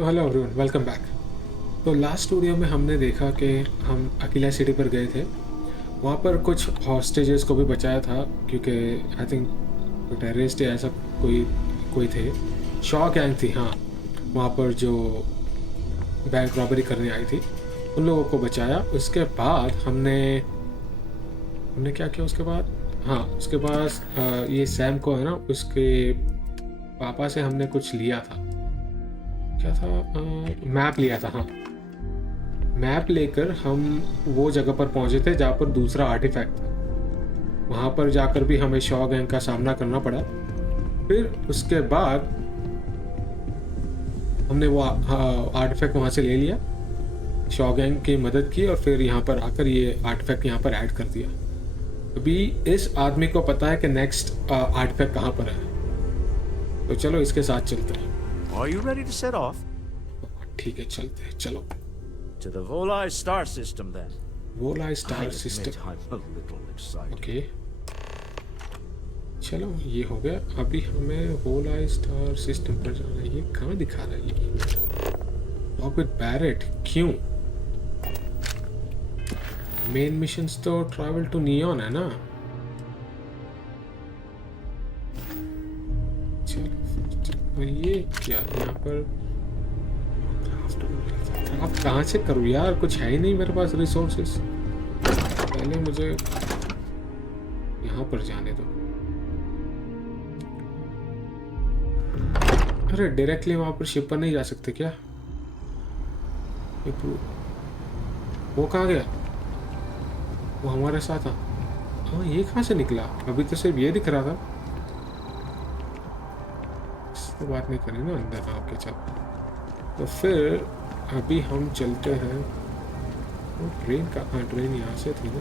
तो hello everyone, welcome back. तो last video में हमने देखा कि हम अकेला सिटी पर गए थे। वहाँ पर कुछ हॉस्टेजेस को भी बचाया था क्योंकि आई थिंक कोई टेररिस्ट या ऐसा कोई कोई थे। शॉ गैंग थी, हाँ। वहाँ पर जो बैंक रॉबरी करने आई थी उन लोगों को बचाया। उसके बाद हमने क्या किया उसके बाद? हाँ, उसके बाद ये सैम को है ना, उसके पापा से हमने कुछ लिया था। क्या था? मैप लिया था, हाँ। मैप लेकर हम वो जगह पर पहुंचे थे जहाँ पर दूसरा आर्टिफैक्ट था। वहाँ पर जाकर भी हमें शॉ गैंग का सामना करना पड़ा। फिर उसके बाद हमने वो आर्टिफैक्ट वहाँ से ले लिया, शॉ गैंग की मदद की और फिर यहाँ पर आकर ये आर्टिफैक्ट यहाँ पर ऐड कर दिया। अभी इस आदमी को पता है कि नेक्स्ट आर्टिफैक्ट कहाँ पर है, तो चलो इसके साथ चलते हैं। Are you ready to set off? ठीक है, चलते हैं, चलो। To the Volii star system then. वोलाई I star admit system, I'm a little excited. Okay. चलो ये हो गया। अभी हमें वोलाई स्टार सिस्टम पर जाना है। ये कहाँ दिखा रहा है ये? टॉक विद बैरेट, क्यों? मेन मिशंस तो ट्रैवल टू नियॉन है ना। चलो ये क्या यहाँ पर आप कहाँ से करूँ यार? कुछ है ही नहीं मेरे पास रिसोर्सेस। पहले मुझे यहाँ पर जाने दो। अरे डायरेक्टली वहाँ पर शिप पर नहीं जा सकते क्या? वो कहाँ गया? वो हमारे साथ था। हाँ, ये कहाँ से निकला? अभी तो सिर्फ ये दिख रहा था। इससे बात नहीं करनी ना अंदर आपके। चल तो फिर अभी हम चलते हैं। वो ट्रेन का, हाँ ट्रेन यहाँ से थी ना,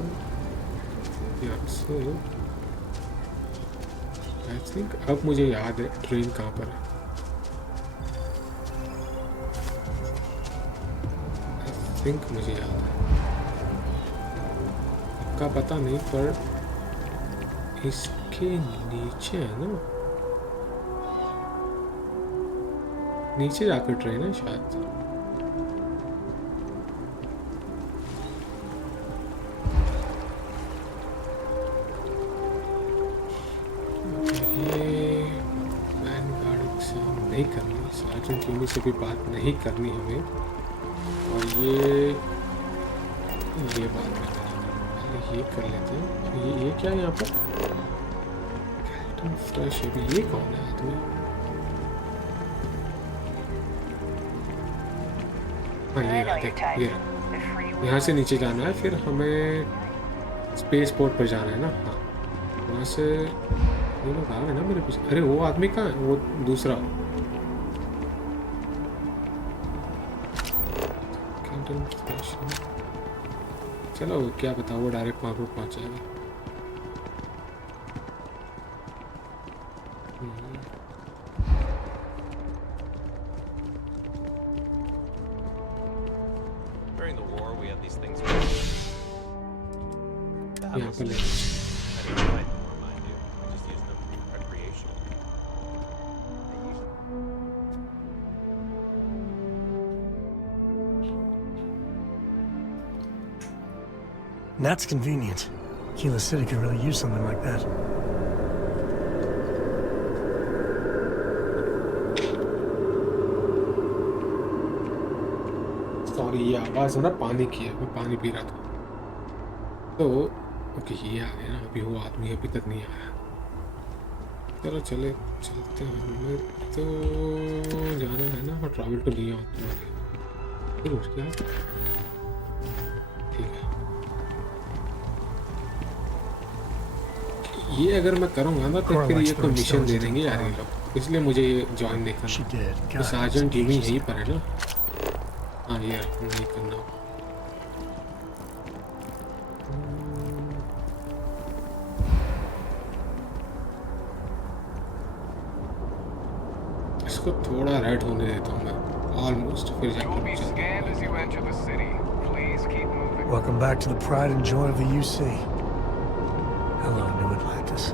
यहाँ से। आई थिंक अब मुझे याद है ट्रेन कहाँ पर है। आई थिंक मुझे याद है, का पता नहीं, पर इसके नीचे है ना, नीचे जाकर ट्रेन है शायद। ये वैनगार्ड एग्जाम नहीं करनी, सार्जेंट यूनी से भी बात नहीं करनी हमें, और ये बात नहीं करनी। ये कर लेते हैं। ये क्या है यहाँ पर? कैल्टन फ्रेश। अभी ये कौन है आदमी? हाँ ये रहा, ये यहाँ से नीचे जाना है, फिर हमें स्पेस पोर्ट पर जाना है ना। हाँ, वहाँ से ये लोग आ रहे हैं ना मेरे पीछे। अरे वो आदमी कहाँ है? वो दूसरा कैल्टन फ्रेश। चलो क्या पता, वो डायरेक्ट वहाँ पर पहुँच जाएगा। यहाँ पर That's convenient. Kila City could really use something like that. Sorry, ये आवाज़ है ना पानी की है, मैं पानी पी रहा था। तो ओके, ये आ गया ना। अभी वो आदमी अभी तक नहीं आया। चलो चलते हैं। हमें तो जाना है ना, और ट्रैवल टू नियॉन। फिर उठ गया, ठीक है। ये अगर मैं करूँगा ना तो फिर ये कोई मिशन दे देंगे यार ये लोग, इसलिए मुझे ये ज्वाइन नहीं करना। तो सार्जेंट यूनी यहीं पर है ना। हाँ ये नहीं करना। इसको थोड़ा रेड होने देता हूँ मैं, ऑलमोस्ट, फिर जाकर। Welcome back to the pride and joy of the UC. Hello, New Atlantis.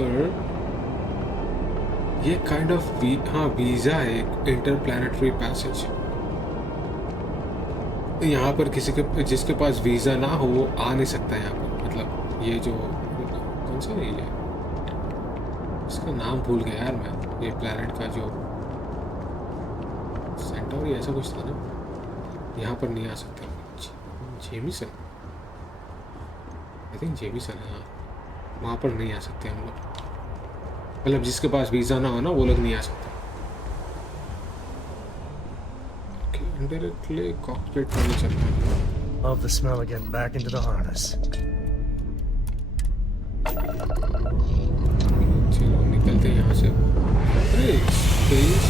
पर ये काइंड ऑफ हाँ वीज़ा है, इंटरप्लैनेटरी पैसेज। यहाँ पर किसी के जिसके पास वीज़ा ना हो वो आ नहीं सकता यहाँ पर। मतलब ये जो कौन सा है ये, इसका नाम भूल गया यार मैं, ये प्लैनेट का जो सेंटर ऐसा कुछ था ना, यहाँ पर नहीं आ सकता। जेमिसन, आई थिंक जेमिसन है, हाँ वहाँ पर नहीं आ सकते हम लोग। मतलब जिसके पास वीज़ा ना हो ना वो लोग नहीं आ सकते। डायरेक्टली कॉकपिट में नहीं चलता है। Love the smell of getting back into the harness. चलो निकलते हैं यहाँ से। अरे स्पेस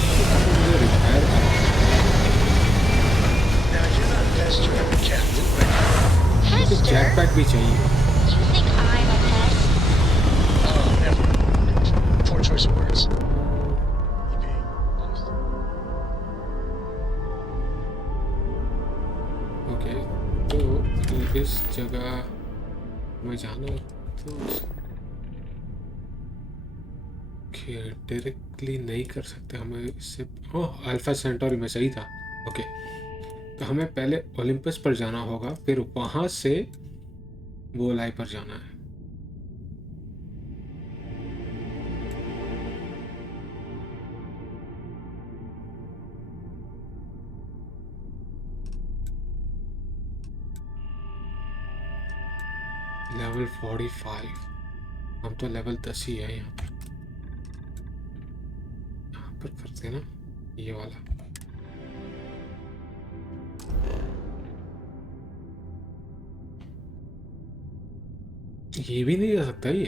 मुझे रिटायर करना है। Now you're not Pester, Captain, but मुझे Hester? जेटपैक भी चाहिए। You think I'm a pest? oh, never. Poor choice of words. Okay तो इस जगह में जाना तो डायरेक्टली नहीं कर सकते हमें इससे। ओह अल्फा सेंटोरी में सही था। ओके तो हमें पहले ओलंपस पर जाना होगा, फिर वहाँ से वोलाई पर जाना है। लेवल 45, हम तो लेवल 10 ही है। यहाँ पर करते हैं ना ये वाला। ये भी नहीं जा सकता, ये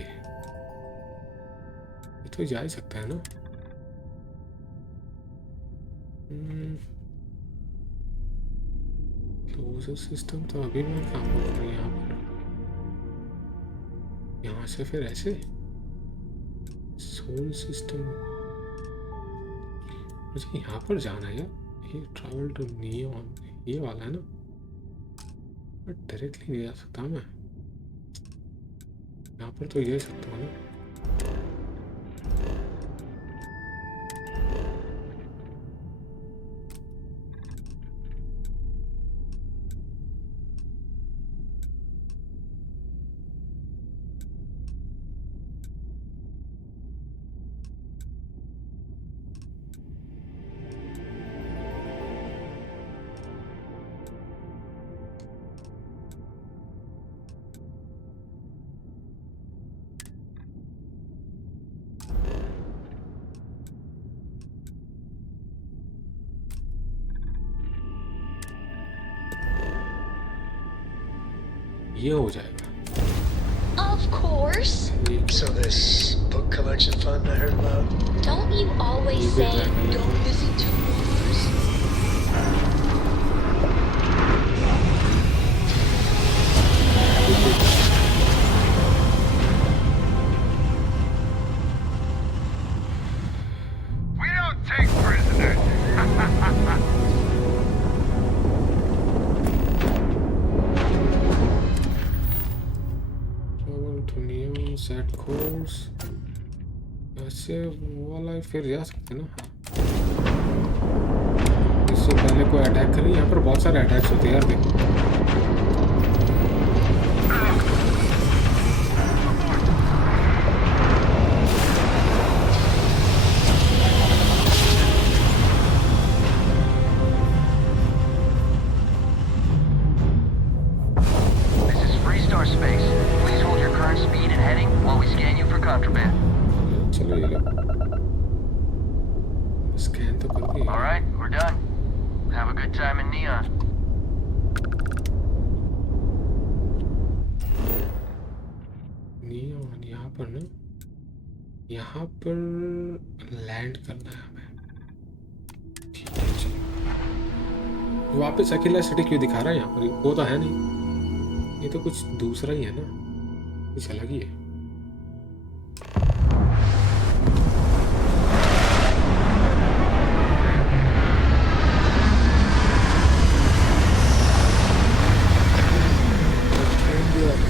तो जा ही सकता है ना। क्लोजर सिस्टम तो अभी मैं काम कर रहा हूँ यहाँ पर। यहाँ से फिर ऐसे सोल सिस्टम, मुझे यहाँ पर जाना है यार। ये ट्रैवल टू नियॉन ये वाला है ना, बट डायरेक्टली नहीं जा सकता मैं यहाँ पर। तो ये सकता हूँ ना। ये हो जाएगा। Of course. So this book collection fund I heard about? Don't you always ये भी say, try करना don't listen to rumors? We don't take prisoners. Travel to neon set course, ऐसे वाला फिर जा सकते हैं ना। इससे पहले कोई अटैक करें। यहाँ पर बहुत सारे अटैक्स होते हैं यार। देख This is Freestar Space. Please hold your current speed and heading while we scan you for contraband. चलो ये लो, स्कैन तो कर दिया। All right, we're done. Have a good time in Neon. Neon यहाँ पर ना, यहाँ पर लैंड करना है हमें। ठीक है चलो। वापस अकेला सिटी क्यों दिखा रहा है यहाँ पर? वो तो है नहीं, ये तो कुछ दूसरा ही है ना, कुछ अलग ही है।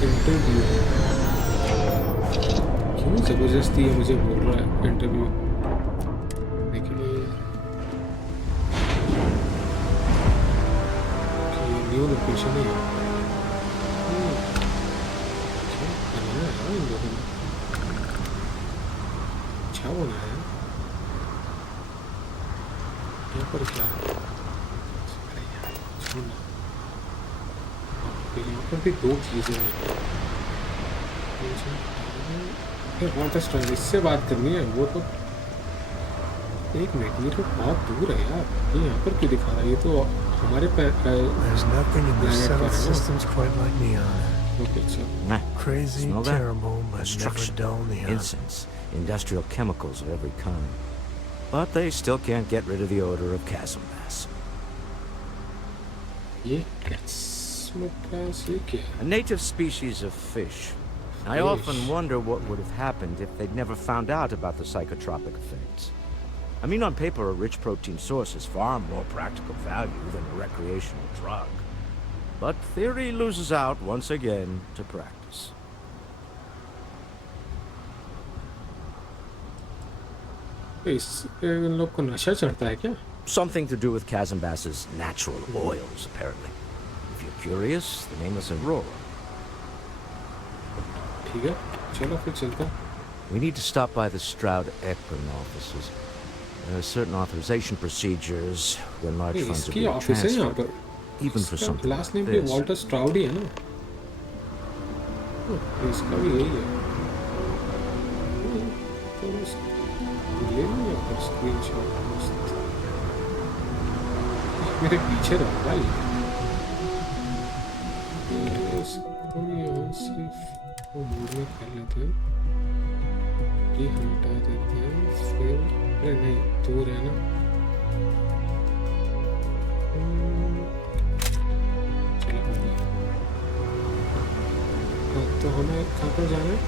इंटरव्यू क्यों क्यों जबरदस्ती ये मुझे बोल रहा है इंटरव्यू के लिए कि न्यू लोकेशन है क्या बनाया है इन लोगों ने अच्छा बनाया है यहाँ पर क्या है अरे यार छोड़ना यहाँ पर भी दो चीज़ें हैं वॉल्टर स्ट्राउड इससे बात करनी है वो तो एक मिनट ये तो बहुत दूर है यार ये यहाँ पर क्यों दिखा रहा है ये तो हमारे There's nothing in the settled systems quite like Neon. Okay अच्छा Crazy, Smell that? terrible, but never Destruction, dull Neon. incense, industrial chemicals of every kind. But they still can't get rid of the odor of chasm mass. ये ये क्या है A native species of fish. I often wonder what would have happened if they'd never found out about the psychotropic effects. I mean, on paper, a rich protein source is far more practical value than a recreational drug. But theory loses out once again to practice. इन लोग को नशा चढ़ता है क्या Something to do with chasm bass's natural oils, apparently. If you're curious, the name is Aurora. ठीक है चलो फिर चलते हैं We need to stop by the Stroud-Eklund offices. There are certain authorization procedures when large funds are इसकी being office है यहाँ transferred, पर even for something last like name भी this. वॉल्टर स्ट्राउड ही है ना इसका भी यही है तो ले लो यहाँ पर स्क्रीनशॉट मेरे पीछे रहा भाई इसको यहाँ सिर्फ वो मूड में कर लेते हैं कि हटा देते हैं फिर अरे नहीं दूर है ना चलो हो गया हाँ तो हमें कहाँ पर जाना है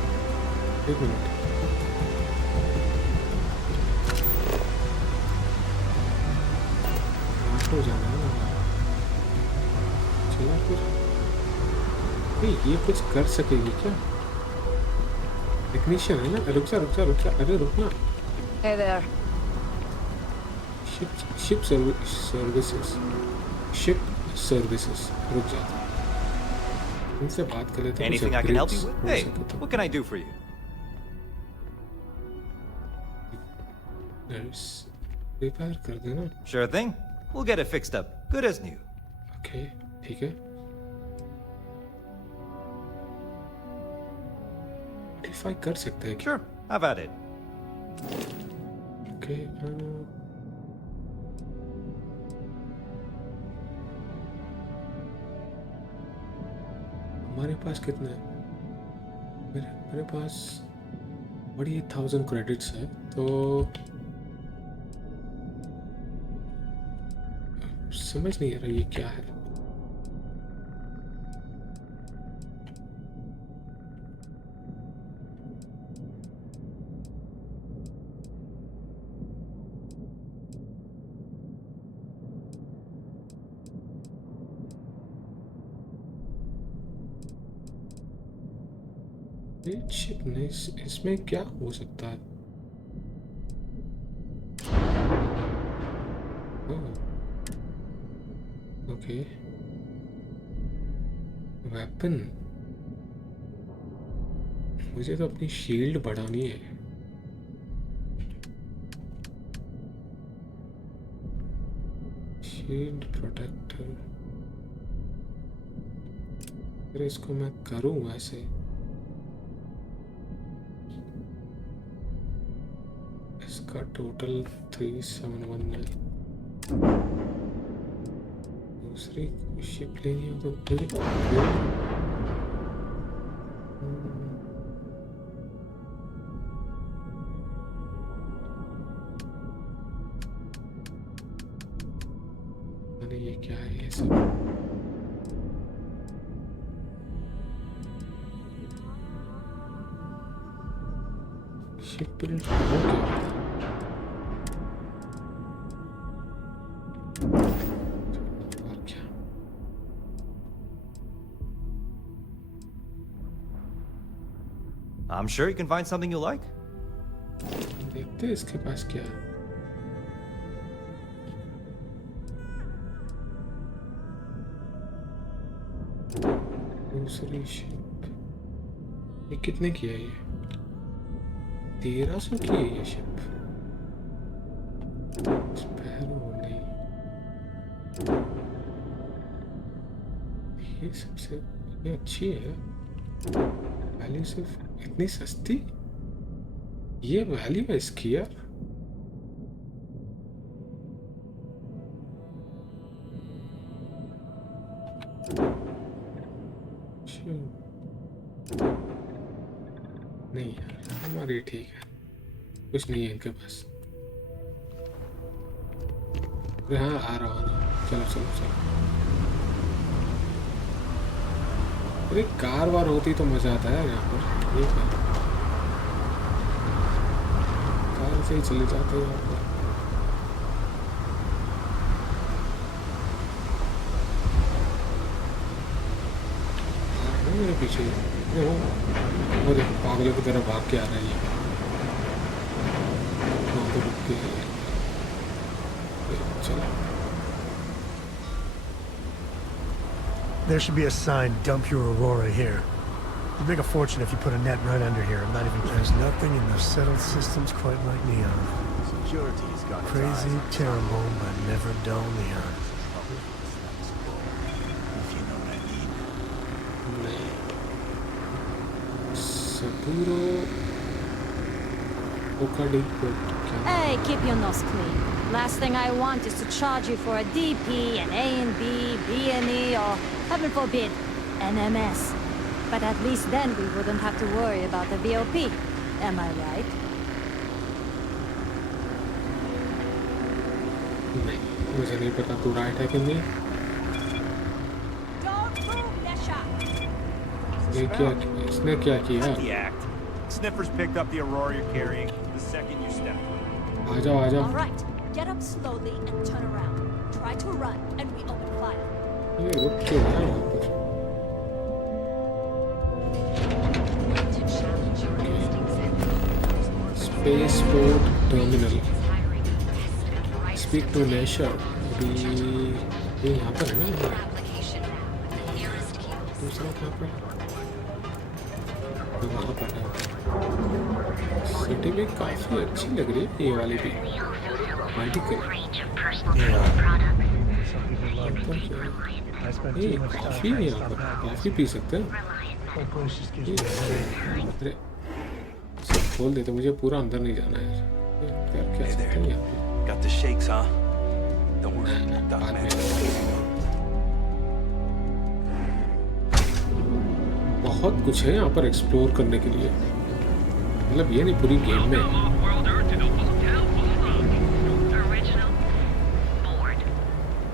एक मिनट यहाँ को जाना है ना चलो फिर ये कुछ कर सकेगी क्या टेक्नीशियन है ना रुक जा अरे रुकना Hey there. शिप सर्विसेज रुक जा इनसे बात कर लेते हैं Anything I can help you with? Hey, what can I do for you? Repair कर देना Sure thing. We'll get it fixed up. Good as new. Okay ठीक है मॉडिफाई कर सकते हैं क्या Sure, have at it. Okay हमारे पास कितना है मेरे पास 48,000 क्रेडिट्स है तो समझ नहीं आ रहा ये क्या है इसमें क्या हो सकता है ओके वेपन मुझे तो अपनी शील्ड बढ़ानी है शील्ड प्रोटेक्टर फिर इसको मैं करूँ वैसे इसका टोटल 3719 दूसरी शिप लेनी हो तो पूरी अरे ये क्या है ये सब शिप बिल्ड हो गया I'm sure you can find something you like. देखते हैं इसके पास क्या है। दूसरी शिप ये कितने की है? ये 1300 की है ये शिप। स्पैरो नहीं, ये सबसे ये अच्छी है। वैल्यू सिर्फ इतनी सस्ती, ये वैल्यू है इसकी यार। नहीं यार हमारी ठीक है, कुछ नहीं है इनके पास। हाँ आ रहा हूँ, चलो चलो चलो। अरे कार वार होती तो मजा आता है यहाँ पर। ये क्या कार से ही चले जाते हैं यहाँ पर। मेरे पीछे वो देखो पागलों की तरह भाग के आ रहा है ये। वहाँ पे रुक के चलो। There should be a sign, dump your Aurora here. You'd make a fortune if you put a net right under here. I'm not even. There's nothing in the settled systems quite like neon. Security's got Crazy, terrible, but never dull neon. if you know what I mean. नहीं सबूरो ओकाडी को क्या? Hey, keep your nose clean. Last thing I want is to charge you for a DP, an A&B, B&E, or, heaven forbid, an MS. But at least then we wouldn't have to worry about the VOP. Am I right? नहीं मुझे नहीं पता तू right है कि नहीं। Don't move, Nesha! ये क्या इसने क्या किया? The act. Sniffers picked up the Aurora you're carrying the second you stepped. आ जाओ आ जाओ। All right, get up slowly and turn around. Try to run, and we open fire. ये रुक के है वहाँ पर। To challenge your instincts and space port terminal. hiring best and right speak to nature. अभी ये यहाँ पर है ना? application now. Nearest campus. दूसरा कहाँ पर? ये वहाँ पर है। सिटी भी काफी अच्छी लग रही है ये वाली भी। Medical Some people love it. ऊपर क्या है? I spent ये too much time कॉफी है practicing यहाँ on पर, that. कॉफी पी सकते हैं। Whole place just gives me a headache. अरे सब खोल देते, मुझे पूरा अंदर नहीं जाना है यार। ये क्या Hey सकते there. हैं यहाँ पे? Got the shakes, huh? Don't worry, Doc बाद में। man. बहुत कुछ है यहाँ पर एक्सप्लोर करने के लिए, मतलब ये नहीं पूरी गेम में। Original. Bored.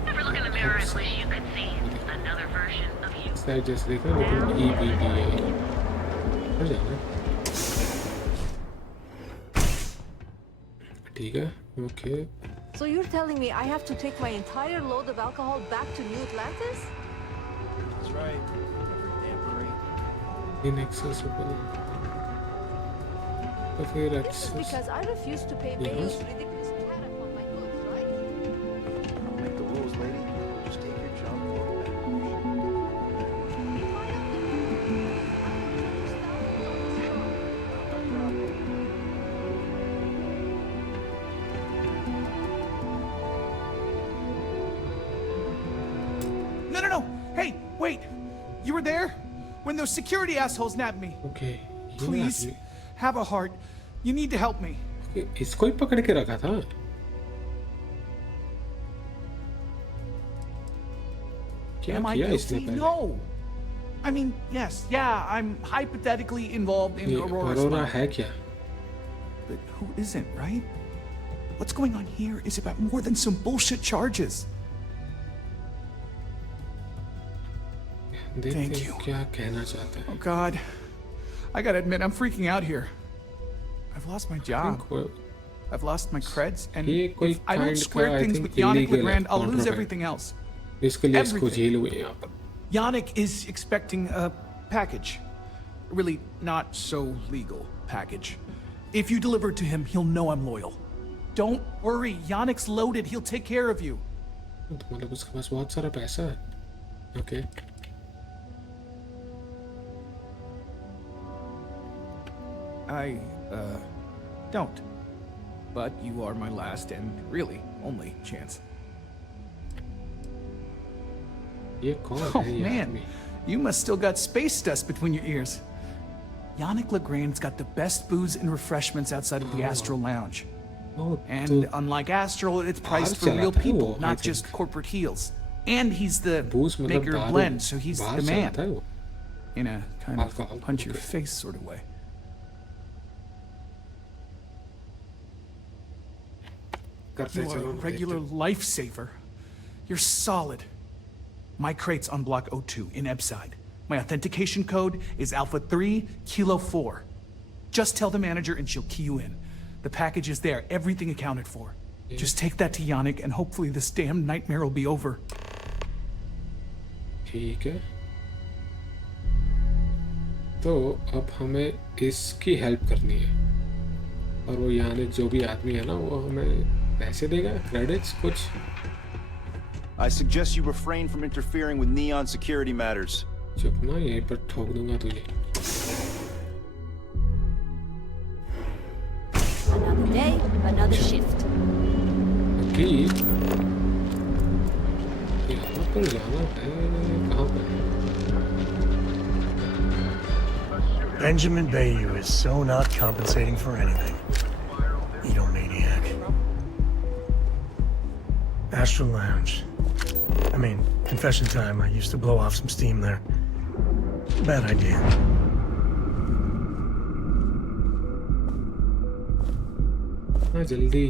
Ever look in the mirror and wish you could see another version of you? शायद जैसे देखा लेकिन EBBA हो जाना। ठीक है, okay. So you're telling me I have to take my entire load of alcohol back to New Atlantis? That's right. Every damn rate. Inaccessible। तो फिर This is access because I refuse to pay Yes. Bayo's ridiculous tariff on my goods, right? Don't make the rules, lady. Just take your jump. No, no, no! Hey, wait! You were there? When those security assholes nabbed me. Okay. ये Please, आदमी- have a heart. You need to help me. इसको ही पकड़ के रखा था। क्या Am I किया इसने guilty? पहले? No! I mean, yes, yeah, I'm hypothetically involved in ये Aurora's अरोरा life. है क्या? But who isn't, right? What's going on here is about more than some bullshit charges. देखते Thank हैं you. क्या कहना चाहता Oh, है। God. I gotta admit, I'm freaking out here. I've lost my job. think I've lost my creds, and ये कोई if I don't kind square का, I things think, with Yannick illegal है, Legrand, I'll lose contraband। everything else. इसके लिए इसको Everything. Jail हुई है यहाँ पर। Yannick is expecting a package. really not so legal package. If you deliver it to him, he'll know I'm loyal. Don't worry, Yannick's loaded. He'll take care of you. तो मतलब उसके पास बहुत सारा पैसा है. Okay. I, don't. But you are my last and really only chance. ये कौन Oh है ये man, आदमी? you must still got space dust between your ears. Yannick Legrand's got the best booze and refreshments outside of the Astral Lounge. Oh, And तो unlike Astral, it's priced बाहर for real चला था people, वो, I not think. just corporate heels. And he's the booze मतलब maker of दारू blends, so he's बाहर the चला था man. वो. In a kind of Alcohol, punch your okay. face sort of way. करते You are चलो a ना, regular देखते. lifesaver. You're solid. My crate's on block O2 in Ebside. My authentication code is Alpha 3 Kilo 4. Just tell the manager and she'll key you in. The package is there, everything accounted for. Just take that to Yannick and hopefully this damn nightmare will be over. ठीक है. तो अब हमें इसकी help करनी है और वो यहाँ जो भी आदमी है ना वो हमें पैसे देगा, क्रेडिट्स कुछ. I suggest you refrain from interfering with Neon security matters. चुप ना, यहीं पर ठोक दूंगा तुझे. Another day, another shift. कि यहाँ पर जाना है, कहाँ पर? Benjamin Bayou is so not compensating for anything. Egomaniac. Astral Lounge. I mean, confession time. I used to blow off some steam there. Bad idea. हाँ जल्दी.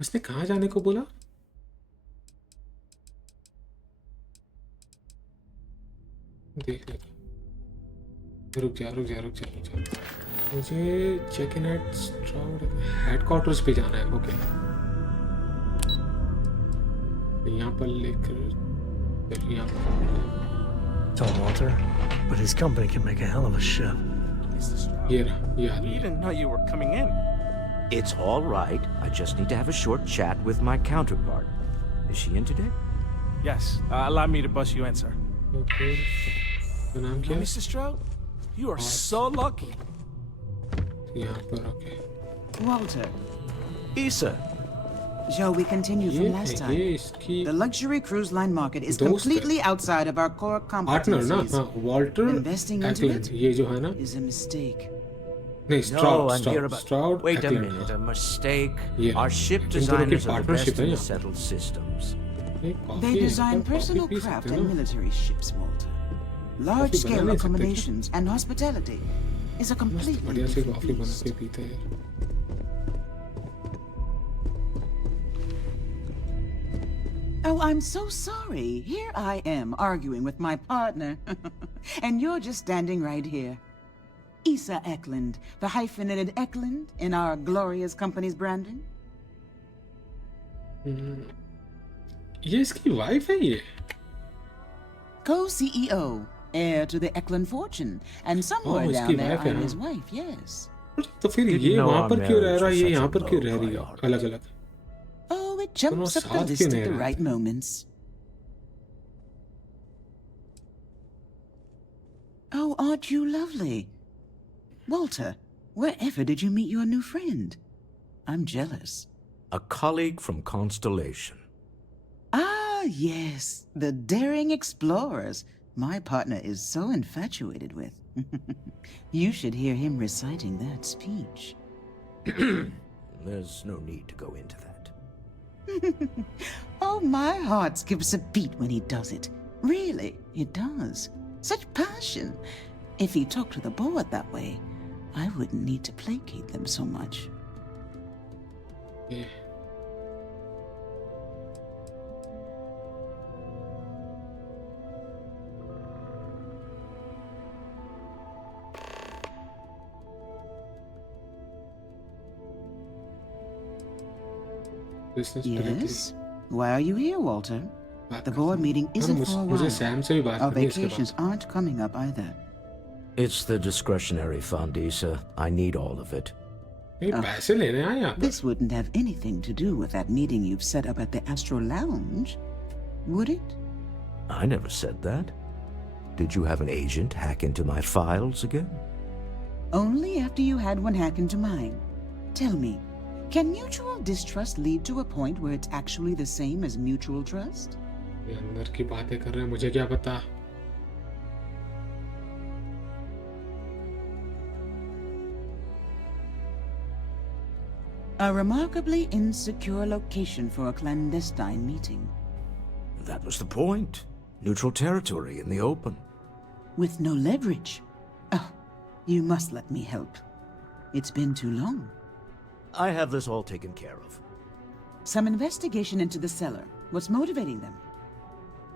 उसने कहाँ जाने को बोला? देख ले. रुक जा. मुझे चेक इन एट स्ट्राउड हेडक्वार्टर्स पे जाना है. ओके. यहाँ पर लेकर यहाँ पर Told Walter, but his company can make a hell of a ship. ये रहा, ये आदमी. We didn't know you were coming in. It's all right. I just need to have a short chat with my counterpart. Is she in today? Yes. Allow me to bust you in, sir. Okay. तो नाम क्या है? Mr. Stroud, you are so lucky. यहाँ पर. Okay. Walter, Issa. shall we continue ये from last है, time? ये इसकी The luxury cruise line market is दोस्त है. completely outside of our core partner ना. competencies. हाँ, Walter Investing into Acland. it ये जो है ना. is a mistake. नहीं, No, I'm here about... Stroud. Wait a Eklund. minute, a mistake. Yeah. Our ship इन दोनों की designers are the partnership best है in यहाँ. settled systems. They design personal craft and military ships, Walter. Large-scale accommodations and hospitality is a completely बढ़िया सी different coffee बना beast. के पीते हैं. Oh, I'm so sorry. Here I am arguing with my partner. And you're just standing right here. Issa Eklund, the hyphenated Eklund in our glorious company's branding. ये इसकी wife है ये. Co-CEO, heir to the Eklund fortune, and somewhere Oh, down इसकी there wife है, I'm हाँ. his wife, yes. तो फिर Didn't ये know वहाँ our पर क्यों रह marriage रहा है, was ये such यहाँ a पर क्यों low रह रही है, priority. अलग-अलग. Oh, it jumps up the साथ list क्यों at नहीं the रहे? right moments. Oh, aren't you lovely? Walter, wherever did you meet your new friend? I'm jealous. A colleague from Constellation. Ah, yes, the daring explorers my partner is so infatuated with. You should hear him reciting that speech. There's no need to go into that. Oh, my heart skips a beat when he does it. Really, it does. Such passion. If he talked to the board that way, I wouldn't need to placate them so much. Yeah. Yes? Why are you here, Walter? The board meeting isn't for a मुझे while. Sam से भी बात Our करनी है इसके vacations aren't coming up either. It's the discretionary fund, Issa. I need all of it. बाद ये पैसे लेने आए यहाँ पर This wouldn't have anything to do with that meeting you've set up at the Astro Lounge, would it? I never said that. Did you have an agent hack into my files again? Only after you had one hack into mine. Tell me, can mutual distrust lead to a point where it's actually the same as mutual trust? ये अंदर की बातें कर रहे हैं मुझे क्या पता A remarkably insecure location for a clandestine meeting. That was the point. Neutral territory in the open. With no leverage. Oh, you must let me help. It's been too long. I have this all taken care of. Some investigation into the cellar. What's motivating them?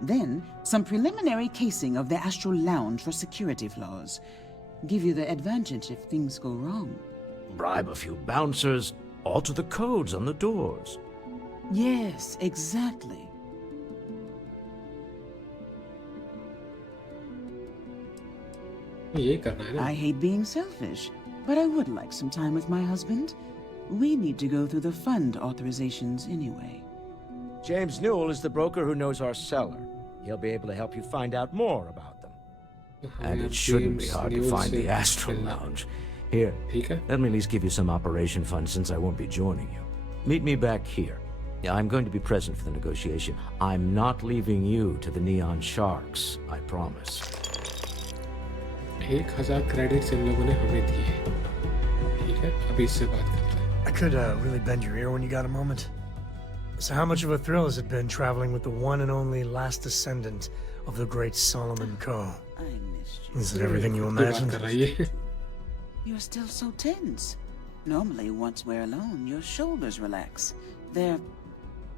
Then, some preliminary casing of the Astral Lounge for security flaws. Give you the advantage if things go wrong. Bribe a few bouncers, alter the codes on the doors. Yes, exactly. ये करना है ना I hate being selfish, but I would like some time with my husband. We need to go through the fund authorizations anyway. James Newill is the broker who knows our cellar. He'll be able to help you find out more about them. And it shouldn't be hard to find the Astral Lounge. Here, let me at least give you some operation funds since I won't be joining you. Meet me back here. I'm going to be present for the negotiation. I'm not leaving you to the Neon Sharks, I promise. 1000 credits इन लोगों ने हमें दिए ठीक है अभी इससे बात करते हैं I could really bend your ear when you got a moment. So how much of a thrill has it been traveling with the one and only last descendant of the great Solomon Coe? I missed you. Is it everything you बात imagined? कर रही है You're still so tense. Normally, once we're alone, your shoulders relax. They're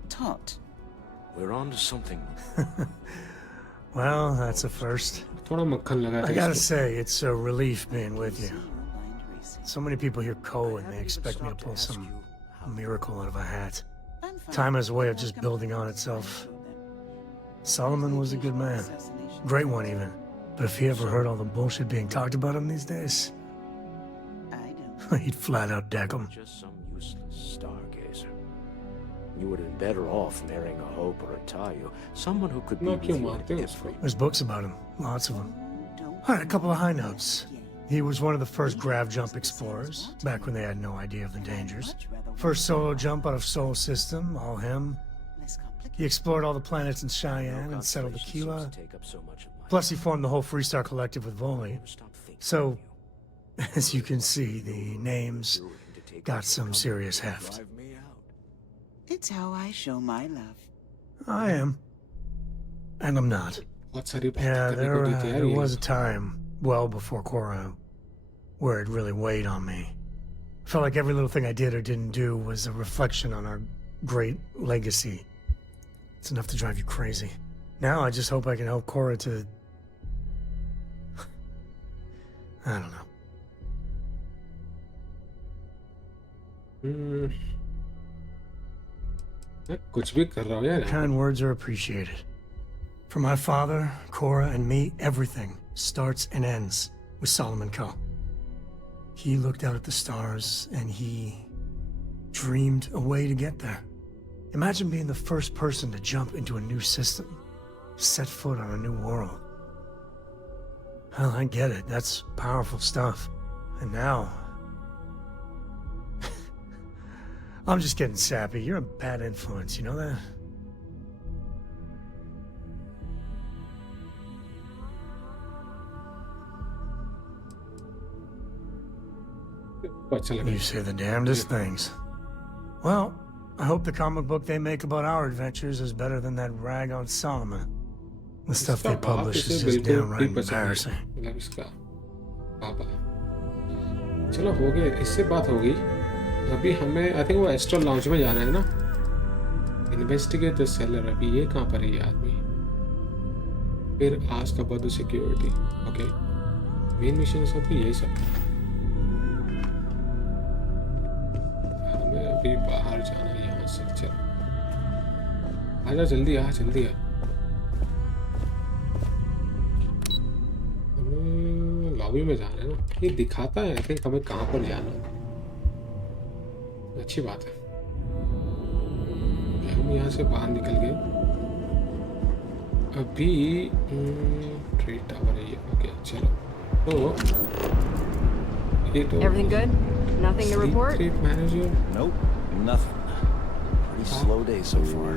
taut. We're on to something. Well, that's a first. थोड़ा मक्खन लगा I था gotta इसको say, it's a relief being with you. So many people hear Coe and they expect me to pull some miracle out of a hat. Time has a way of just building on itself. Solomon was a good man. Great one, even. But if he ever heard all the bullshit being talked about him these days, he'd flat out deck him. Just some useless stargazer. You would have been better off marrying a Hope or a Tayo, someone who could be with you at every... There's books about him, lots of them. All right, a couple of high notes. He was one of the first grav jump explorers, back when they had no idea of the dangers. First solo jump out of Sol System, all him. He explored all the planets in Cheyenne and settled the Kila. Plus, he formed the whole Freestar Collective with Volii. So, as you can see, the names got some serious heft. It's how I show my love. I am. And I'm not. बहुत सारी बातें Yeah, करने को दी थी यार there ये was a time, well before Korra, where it really weighed on me. Felt like every little thing I did or didn't do was a reflection on our great legacy. It's enough to drive you crazy. Now I just hope I can help Korra to... I don't know. कुछ भी कर रहा हूँ यार Kind words are appreciated. For my father, Korra, and me, everything starts and ends with Solomon Coe. He looked out at the stars, and he dreamed a way to get there. Imagine being the first person to jump into a new system, set foot on a new world. Well, I get it. That's powerful stuff. And now... I'm just getting sappy. You're a bad influence, you know that? You say the damnedest things. Well, I hope the comic book they make about our adventures is better than that rag on Solomon. The stuff they publish is just downright embarrassing. चलो हो गया इससे बात होगी अभी हमें I think वो astral launch में जाना है ना इन्वेस्टिगेट द सेलर अभी ये कहाँ पर है ये आदमी फिर ask about the security okay main mission सब भी यही सब हमें अभी बाहर जाना है यहाँ से चल आजा जल्दी आ जल्दी आ। हमें लॉबी में जाना है ना, ये दिखाता है आई थिंक हमें कहाँ पर जाना है। अच्छी बात है, हम यहाँ से बाहर निकल गए। अभी ट्रेड टावर है ये। ओके चलो, तो ये तो Everything good? Nothing to report? Trade manager. Nope, nothing. Pretty slow day so far.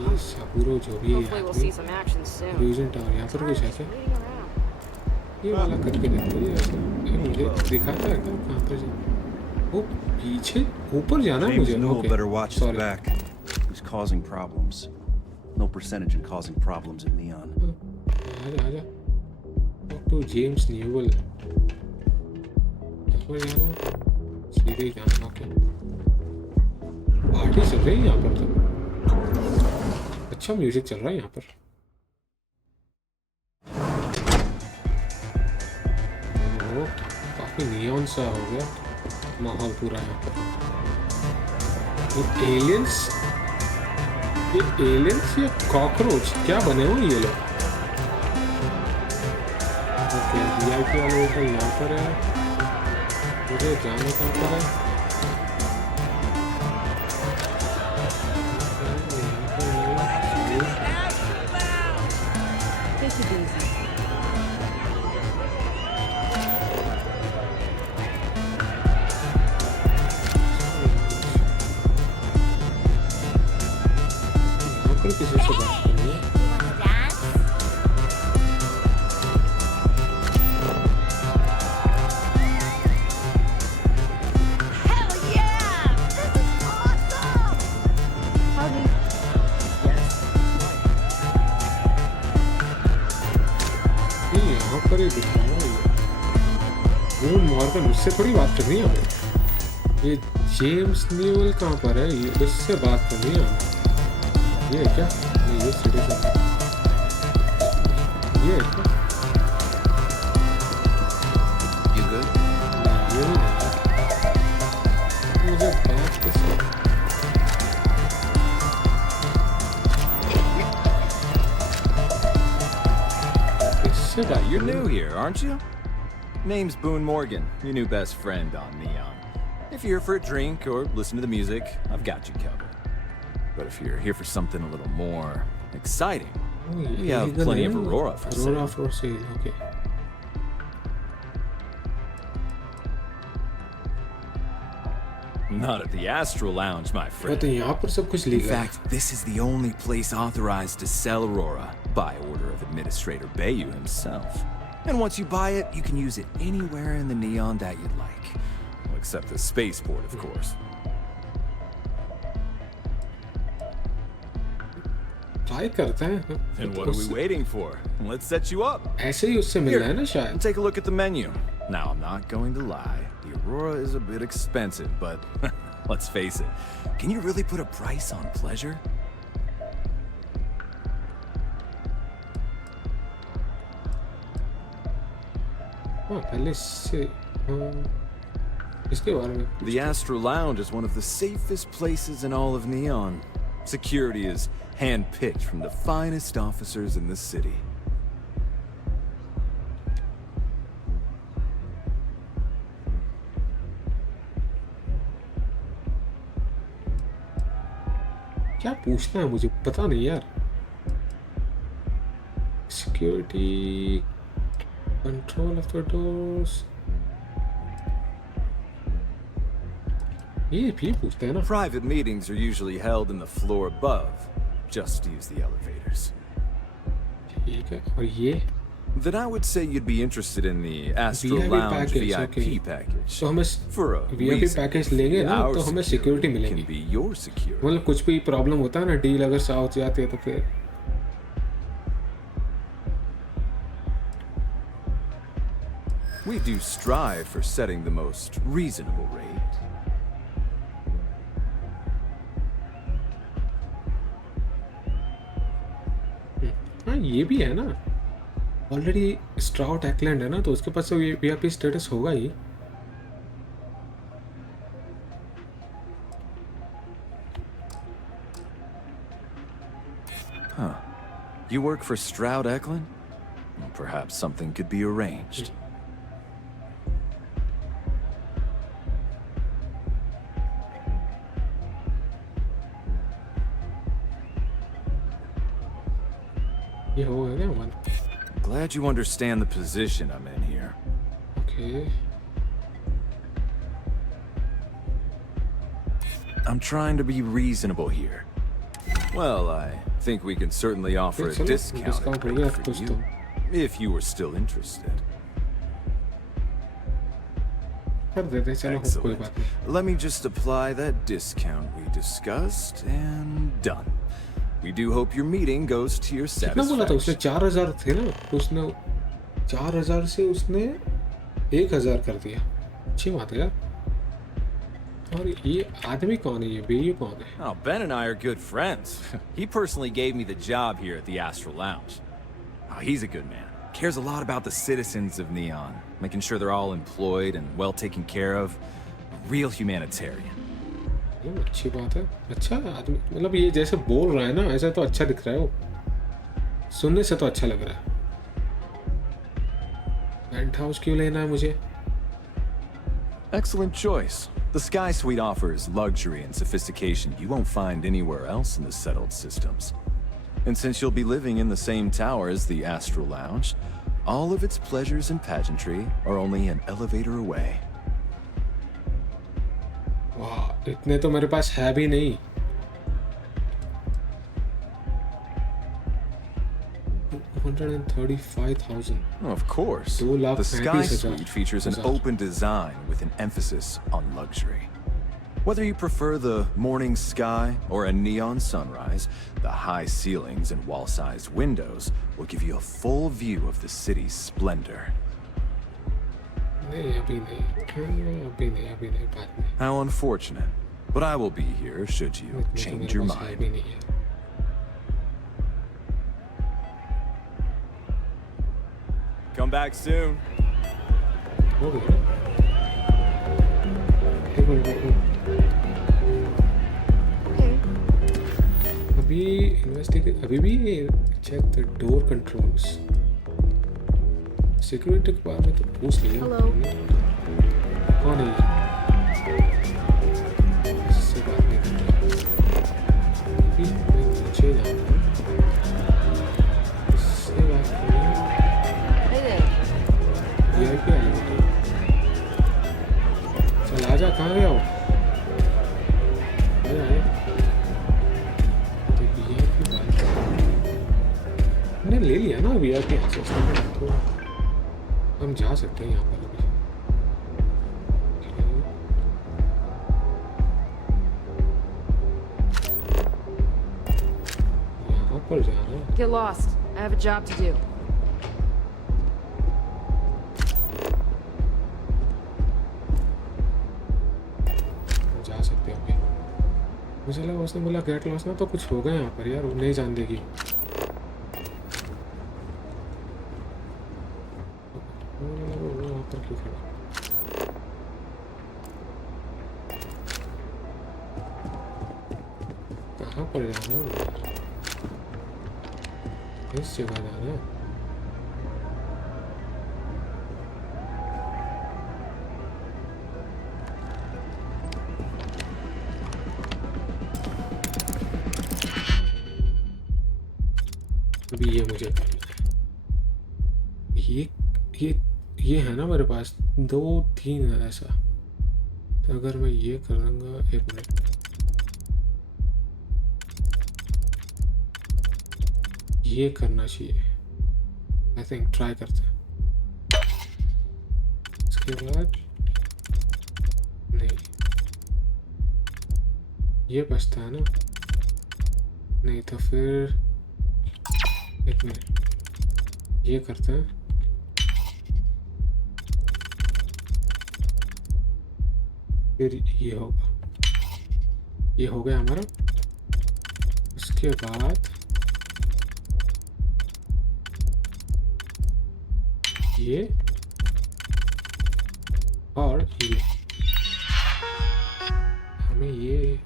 ये सबूरो जो भी Hopefully we'll see some action soon. Fusion tower यहाँ पर कुछ है क्या? ये वाला करके देखो, ये ऐसा मुझे दिखाता है क्या कहाँ पर जाना? वो पीछे ऊपर जाना है James मुझे। Newill okay better watch his sorry. back. He's causing problems. No percentage in causing problems in Neon. आजा आजा। Talk to James Newill। ऊपर जाना, सीधे जाना। ओके, पार्टी चल रही है यहाँ पर तो। अच्छा म्यूजिक चल रहा है यहाँ पर। ओह, काफी नियॉन सा हो गया माहौल पूरा यहाँ पर। ये एलियंस या कॉकरोच क्या बने हो ये लोग? ओके, वीआईपी वाला होटल यहाँ पर है, मुझे जाना कहाँ पर है? Take it easy. यहाँ पर किसी से बात करनी है? ये यहाँ पर ही दिख रहा है ये। बून मॉर्गन, उससे थोड़ी बात करनी है हमें। ये जेम्स न्यूवेल कहाँ पर है? ये उससे बात करनी है हमें। ये है क्या? ये सिटीजन ये है क्या? You good? ये नहीं है। मुझे बात कैसे? You're new here, aren't you? Name's Boone Morgan, your new best friend on Neon. If you're here for a drink or listen to the music, I've got you covered. But if you're here for something a little more exciting, we have plenty of Aurora for sale. Aurora for sale, okay. Not at the Astral Lounge, my friend. तो यहाँ पर सब कुछ In legal है। fact, this is the only place authorized to sell Aurora by order of Administrator Bayou himself. And once you buy it, you can use it anywhere in the Neon that you'd like. Well, except the spaceport, of course. Try करते हैं। Then what are we waiting for? Let's set you up. ऐसे ही उससे मिलना है ना शायद। Take a look at the menu. Now, I'm not going to lie. The Aurora is a bit expensive, but let's face it. Can you really put a price on pleasure? हाँ, पहले इससे इसके बारे में। The Astral Lounge is one of the safest places in all of Neon. Security is hand-picked from the finest officers in the city. क्या पूछना है मुझे पता नहीं यार। Security, control of the doors. ये भी पूछते हैं ना। Private meetings are usually held in the floor above. Just use the elevators. ठीक है, और ये? Then I would say you'd be interested in the Astral VIP Lounge package, VIP okay. package. तो हमें For a VIP reason, package लेंगे ना our तो हमें सिक्योरिटी security मिलेगी। can be your security. मतलब कुछ भी प्रॉब्लम होता है ना, डील अगर साउथ जाती है तो फिर We do strive for setting the most reasonable rate. हाँ ये भी है ना, ऑलरेडी स्ट्राउड-एक्लैंड है ना, तो उसके पास तो वीआईपी स्टेटस होगा ही। You work for Stroud-Eklund? Perhaps something could be arranged. ये हो गया क्या one? Glad you understand the position I'm in here. Okay. I'm trying to be reasonable here. Well, I think we can certainly offer a discount for you, if you were still interested. Excellent. Let me just apply that discount we discussed, and done. We do hope your meeting goes to your कितना बोला था उसने? satisfaction. 4000 थे ना, तो उसने 4000 से उसने 1000 कर दिया. अच्छी बात है यार. और ये आदमी कौन है? ये बेरी कौन है? Oh, Ben and I are good friends. He personally gave me the job here at the Astral Lounge. Oh, he's a good man. Cares a lot about the citizens of Neon, making sure they're all employed and well taken care of. A real humanitarian. ये अच्छी बात है. अच्छा आदमी, मतलब ये जैसे बोल रहा है ना, ऐसा तो अच्छा दिख रहा है वो. सुनने से तो अच्छा लग रहा है. पेंट हाउस क्यों लेना है मुझे? Excellent choice. The Sky Suite offers luxury and sophistication you won't find anywhere else in the settled systems. And since you'll be living in the same tower as the Astral Lounge, all of its pleasures and pageantry are only an elevator away. वाह, इतने तो मेरे पास है भी नहीं. $135,000. Of course. The Sky Suite features an open design with an emphasis on luxury. Whether you prefer the morning sky or a neon sunrise, the high ceilings and wall-sized windows will give you a full view of the city's splendor. नहीं अभी नहीं बाद में. How unfortunate. But I will be here should you change your mind. Come back soon. हो गया. एक minute. अभी investigate, अभी भी check the door controls. Security के बारे में तो पूछ लिया. कौन है ये? इससे बात नहीं करनी. अभी मैं नीचे जाना है. इससे बात करनी है. VIP elevator. चल आजा, कहाँ गया हो? आजा. तो VIP बात हमने ले लिया ना VIP एक्सेस, तो हम जा सकते हैं यहाँ पर अभी. यहाँ पर जाना. Get lost. I have a job to do. जा सकते हैं अभी. मुझे लगा उसने बोला गेट लॉस ना, तो कुछ होगा यहाँ पर यार, वो नहीं जान देगी. वहाँ पर क्यों खड़ा? कहाँ पर जाना है? इस जगह जाना है. अभी ये मुझे करना है. ये है ना मेरे पास 2-3 है ऐसा. तो अगर मैं ये करूँगा, एक मिनट, ये करना चाहिए. आई थिंक ट्राई करते हैं. इसके बाद नहीं, ये बचता है ना. नहीं तो फिर एक मिनट, ये करते हैं. फिर ये होगा. ये हो गया हमारा. उसके बाद ये और ये. हमें ये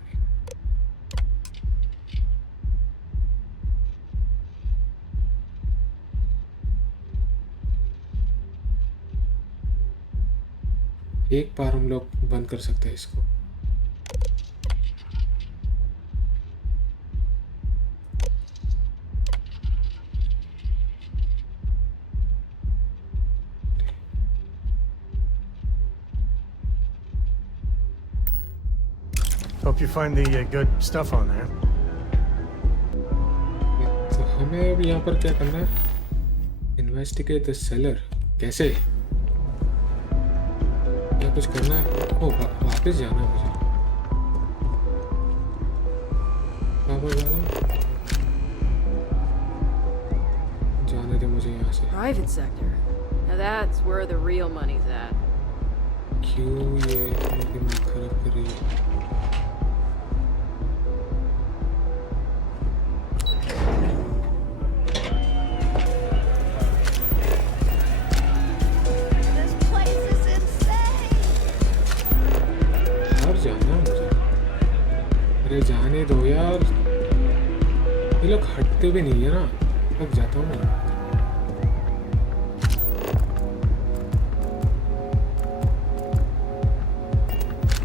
एक बार हम लोग बंद कर सकते हैं इसको। Hope you find the good stuff on there. तो हमें अब यहाँ पर क्या करना है? Investigate the cellar। कैसे? क्या कुछ करना है? ओ वापस जाना है मुझे। वापस जाना? जाने दे मुझे यहाँ से। Private sector. Now that's where the real money's at. क्यों ये इतना दिमाग खराब कर रही है? अरे जाने दो यार, ये लोग हटते भी नहीं है ना। लग जाता हूँ मैं।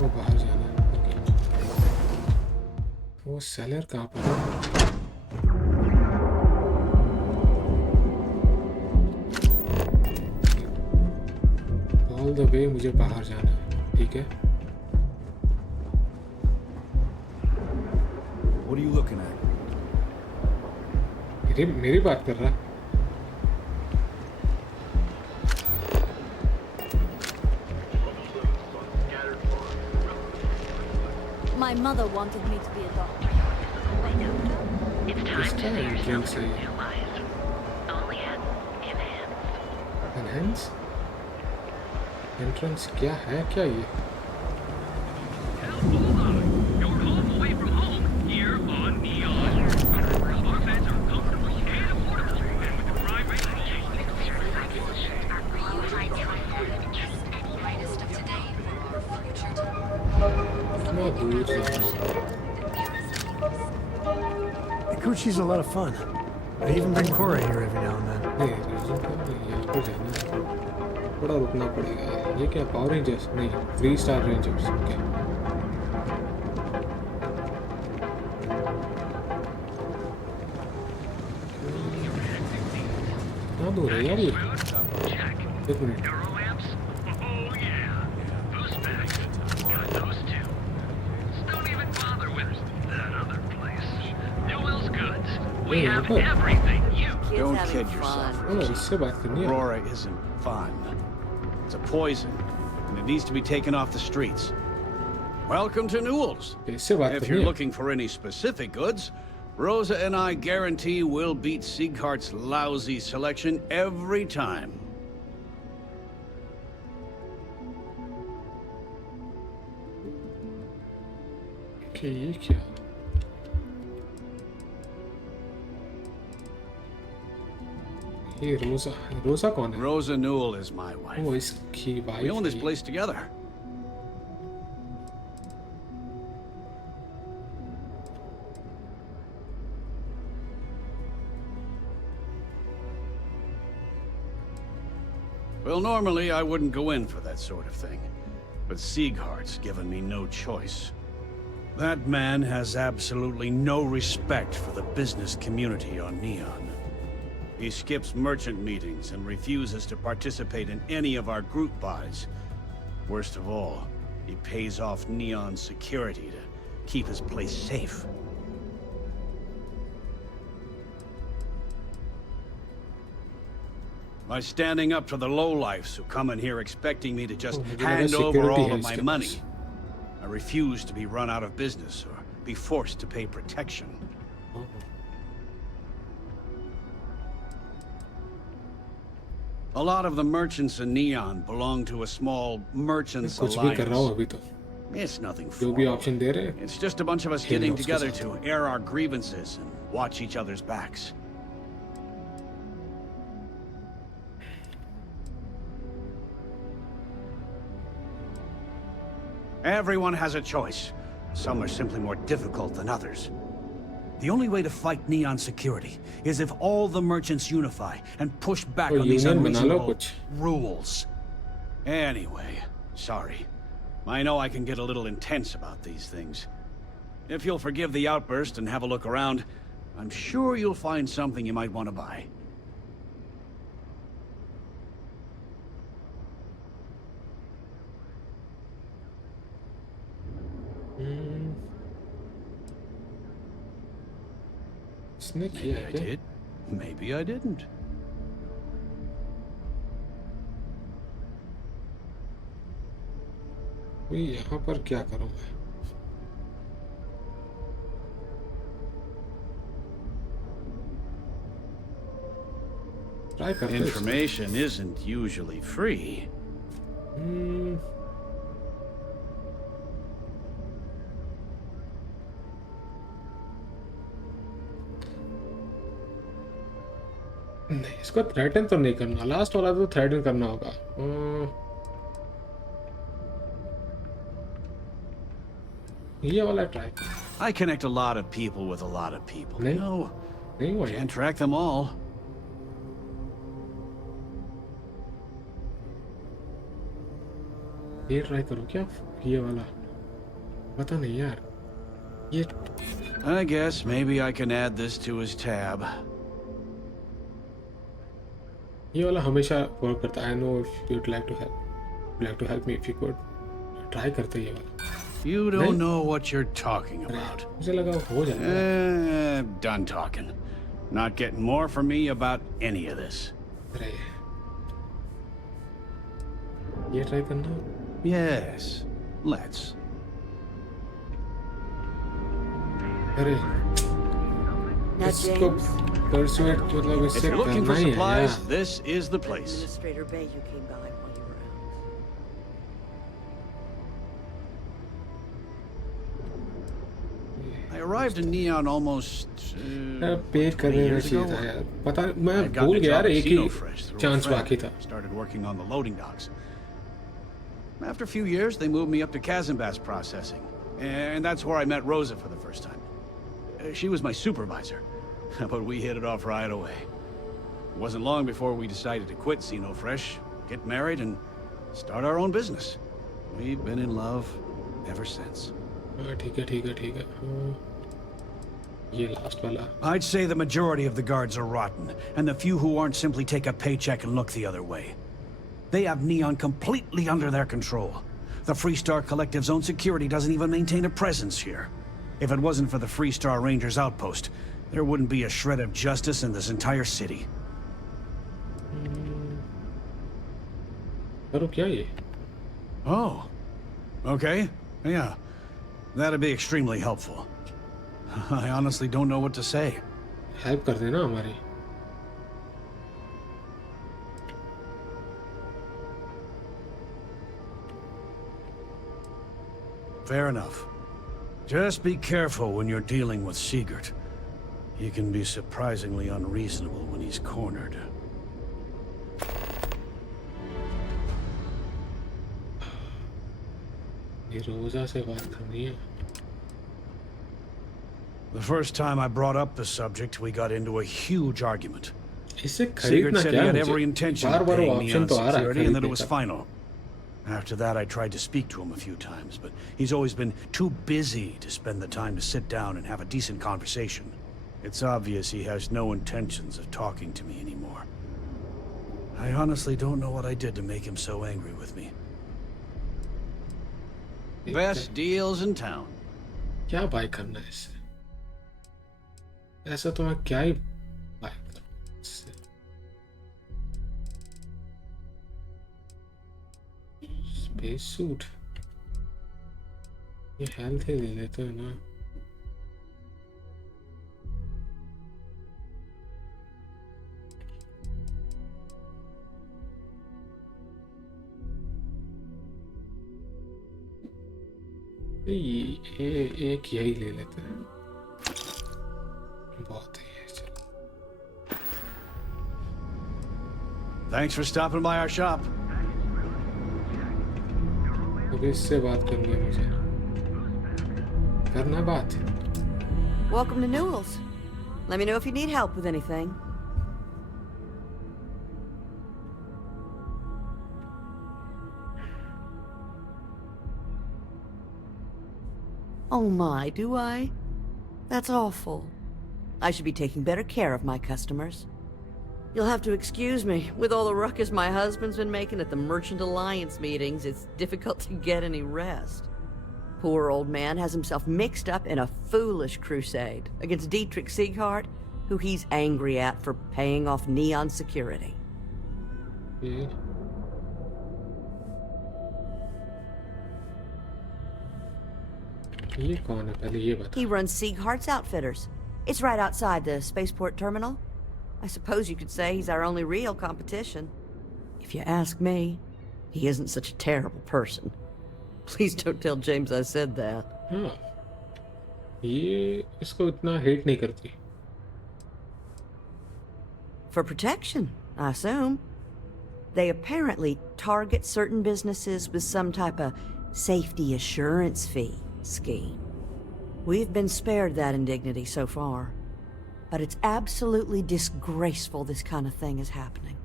वो बाहर जाना है। वो सेलर कहाँ पर है? ऑल द वे मुझे बाहर जाना है, ठीक है? What are you looking at? मेरी बात कर रहा है। My mother wanted me to be a doctor. It's time to see yourself through new eyes. Only at Enhance? Entrance क्या है क्या ये? The Coochie's a lot of fun. I even bring Cora here every now and then. थोड़ा रुकना पड़ेगा। ये क्या power rangers? नहीं, 3 स्टार रेंजर्स। ओके। कहाँ दूर है यार ये? एक minute. Don't kid yourself. Aurora isn't fun. It's a poison, and it needs to be taken off the streets. Welcome to Newell's. If you're looking for any specific goods, Rosa and I guarantee we'll beat Sieghart's lousy selection every time. Okay, ये क्या? Rosa कौन है? Rosa Newell is my wife. Oh, इसकी wife. We own this place together. Well, normally I wouldn't go in for that sort of thing, but Sieghart's given me no choice. That man has absolutely no respect for the business community on Neon. He skips merchant meetings and refuses to participate in any of our group buys. Worst of all, he pays off Neon security to keep his place safe. By standing up to the lowlifes who come in here expecting me to just hand over all of my money, I refuse to be run out of business or be forced to pay protection. A lot of the merchants in Neon belong to a small merchants alliance. It's nothing formal. It's just a bunch of us getting together to air our grievances and watch each other's backs. Everyone has a choice. Some are simply more difficult than others. The only way to fight Neon security is if all the merchants unify and push back on these unreasonable rules. Anyway, Sorry. I know I can get a little intense about these things. If you'll forgive the outburst and have a look around, I'm sure you'll find something you might want to buy. Maybe I did. Maybe I didn't. यहाँ पर क्या करूँ मैं? Try करते हैं। Information isn't usually free. नहीं, इसको threaten तो नहीं करना। लास्ट वाला तो थ्रेटन करना होगा। ये वाला try. I connect a lot of people with a lot of people. नहीं, No, नहीं हुआ। can't track them all. ये ट्राई करो क्या? ये वाला पता नहीं यार। ये I guess maybe I can add this to his tab. ये वाला हमेशा वर्क करता है। I know if you'd like to help me if you could. Try करते हैं ये वाला। You don't know what you're talking about. मुझे लगा हो जाएगा। Done talking. Not getting more from me about any of this. अरे ये ट्राई करना। Yes, let's. अरे इसको persuade मतलब If इससे you're looking करना for ही है supplies, यार। this is the place. Administrator Bay, you came by while you were out. I arrived in Neon almost पे करने में चाहिए था यार। पता मैं भूल गया यार, एक ही चांस बाकी था। Started working on the loading docks. After a few years, they moved me up to Kazanbas processing, and that's where I met Rosa for the first time. She was my supervisor, but we hit it off right away. It wasn't long before we decided to quit Xeno Fresh, get married, and start our own business. We've been in love ever since. ठीक है ठीक है ठीक है। ये last वाला। I'd say the majority of the guards are rotten, and the few who aren't simply take a paycheck and look the other way. They have Neon completely under their control. The Freestar Collective's own security doesn't even maintain a presence here. If it wasn't for the Freestar Rangers outpost, there wouldn't be a shred of justice in this entire city. करो क्या ये? Oh, okay, yeah. That'd be extremely helpful. I honestly don't know what to say. Help कर देना हमारी। Fair enough. Just be careful when you're dealing with Sigurd. He can be surprisingly unreasonable when he's cornered. ये रोजा से बात करनी है। The first time I brought up the subject, we got into a huge argument. इसे Sigurd खरीदना said he क्या had मुझे? every intention बार of बार वो paying ऑप्शन Neon तो आ रहा है security and that it खरीदने was का। final. After that, I tried to speak to him a few times, but he's always been too busy to spend the time to sit down and have a decent conversation. It's obvious he has no intentions of talking to me anymore. I honestly don't know what I did to make him so angry with me. Best deals in town. क्या bye करना है इससे? ऐसा तो मैं क्या ही bye करूं इससे? Space suit. ये हेल्थ ही ले लेते हैं ना। एक यही ले लेते हैं। बहुत ही है, चलो। Thanks for stopping by our shop. अभी इससे बात करनी है मुझे। करना बात। Welcome to Newell's. Let me know if you need help with anything. Oh my, do I? That's awful. I should be taking better care of my customers. You'll have to excuse me. With all the ruckus my husband's been making at the Merchant Alliance meetings, it's difficult to get any rest. Poor old man has himself mixed up in a foolish crusade against Dietrich Sieghart, who he's angry at for paying off Neon security. ये कौन है पहले ये बता. He runs Sieghart's Outfitters. It's right outside the spaceport terminal. I suppose you could say he's our only real competition. If you ask me, he isn't such a terrible person. Please don't tell James I said that. हाँ, ये इसको इतना hate नहीं करती. For protection, I assume. They apparently target certain businesses with some type of safety assurance fee scheme. We've been spared that indignity so far, but it's absolutely disgraceful this kind of thing is happening.